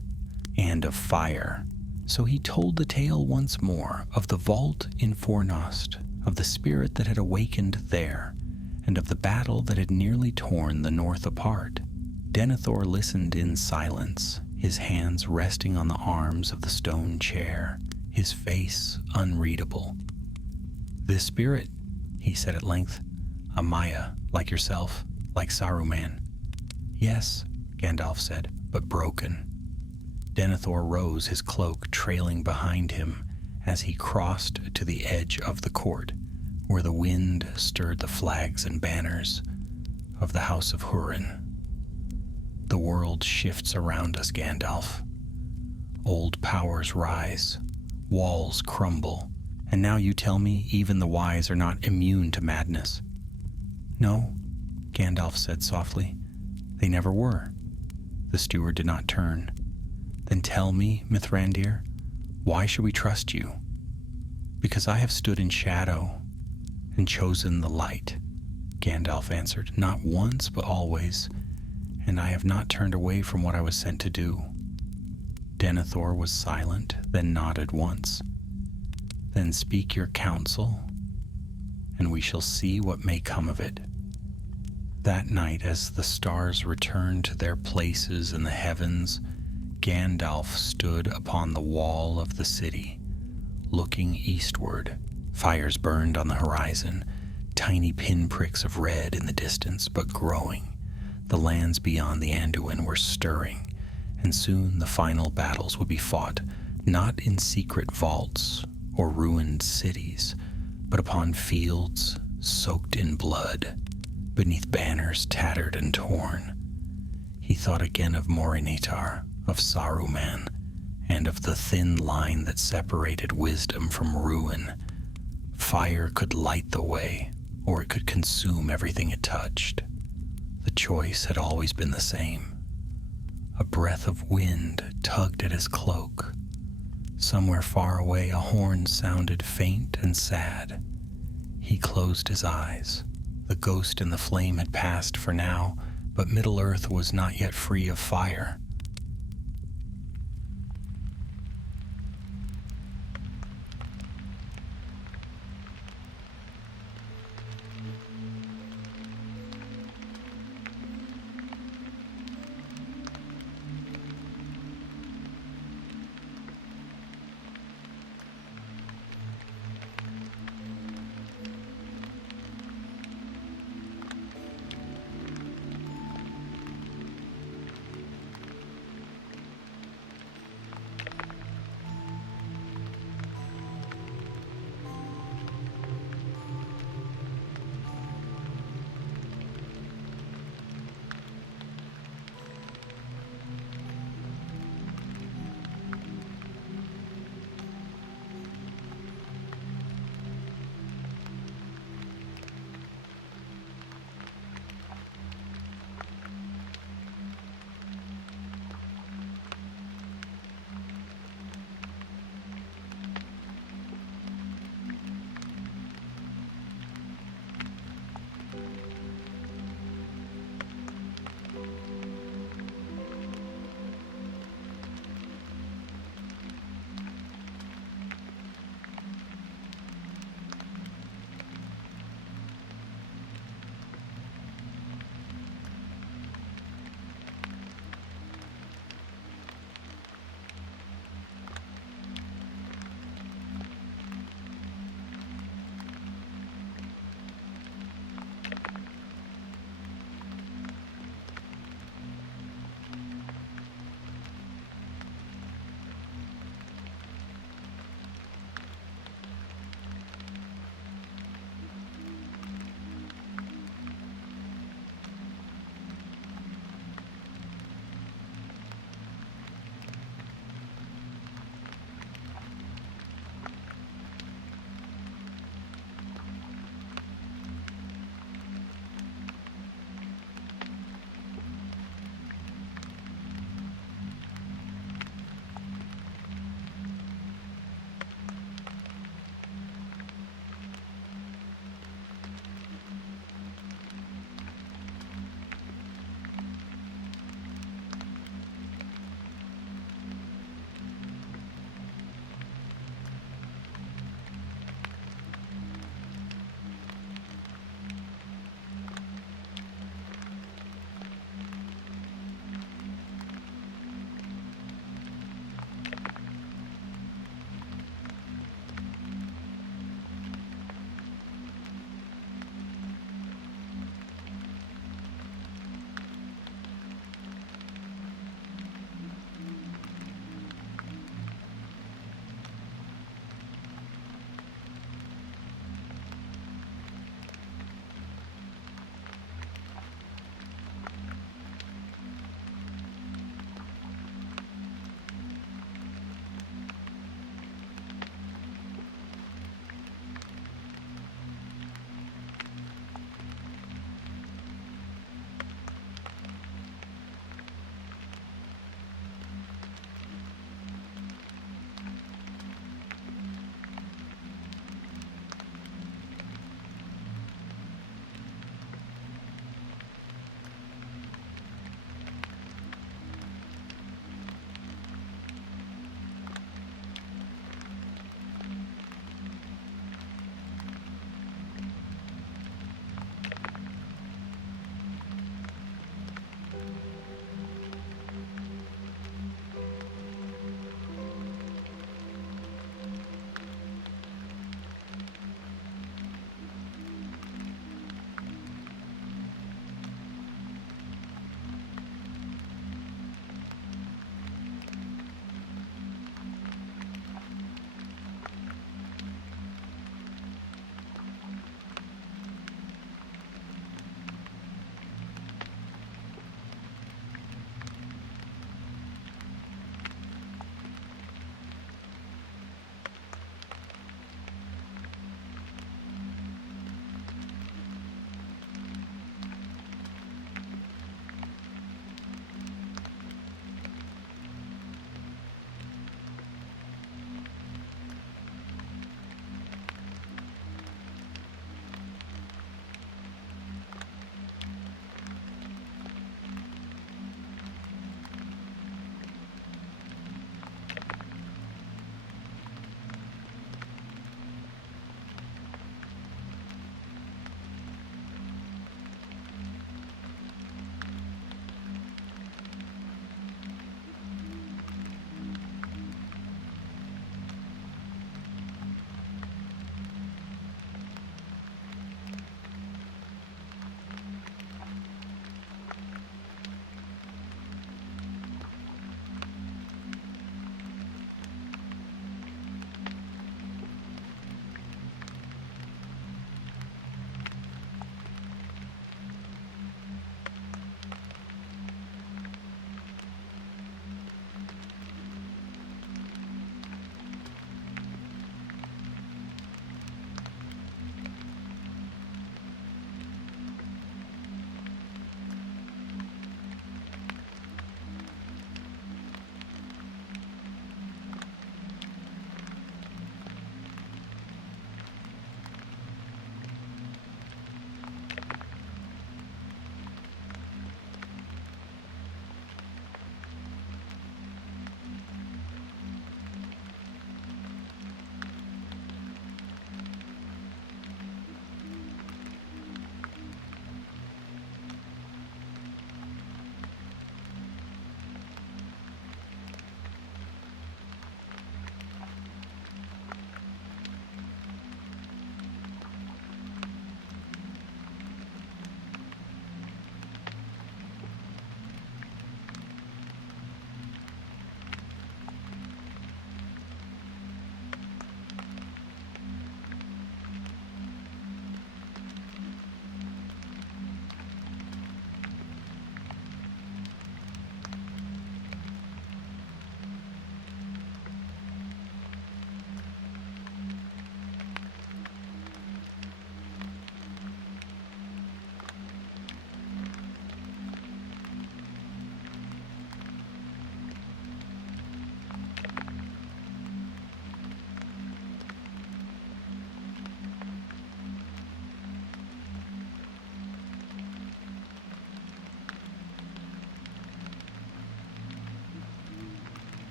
"and of fire." So he told the tale once more, of the vault in Fornost, of the spirit that had awakened there, and of the battle that had nearly torn the north apart. Denethor listened in silence, his hands resting on the arms of the stone chair, his face unreadable. "This spirit," he said at length, "a Maya, like yourself, like Saruman." "Yes," Gandalf said, "but broken." Denethor rose, his cloak trailing behind him, as he crossed to the edge of the court, where the wind stirred the flags and banners of the House of Hurin. "The world shifts around us, Gandalf. Old powers rise, walls crumble, and now you tell me even the wise are not immune to madness." "No," Gandalf said softly, "they never were." The steward did not turn. "Then tell me, Mithrandir, why should we trust you?" "Because I have stood in shadow and chosen the light," Gandalf answered, "not once, but always, and I have not turned away from what I was sent to do." Denethor was silent, then nodded once. "Then speak your counsel, and we shall see what may come of it." That night, as the stars returned to their places in the heavens, Gandalf stood upon the wall of the city, looking eastward. Fires burned on the horizon, tiny pinpricks of red in the distance, but growing. The lands beyond the Anduin were stirring, and soon the final battles would be fought, not in secret vaults or ruined cities, but upon fields soaked in blood, beneath banners tattered and torn. He thought again of Morinitar, of Saruman, and of the thin line that separated wisdom from ruin. Fire could light the way, or it could consume everything it touched. The choice had always been the same. A breath of wind tugged at his cloak. Somewhere far away, a horn sounded faint and sad. He closed his eyes. The ghost and the flame had passed for now, But Middle-earth was not yet free of fire.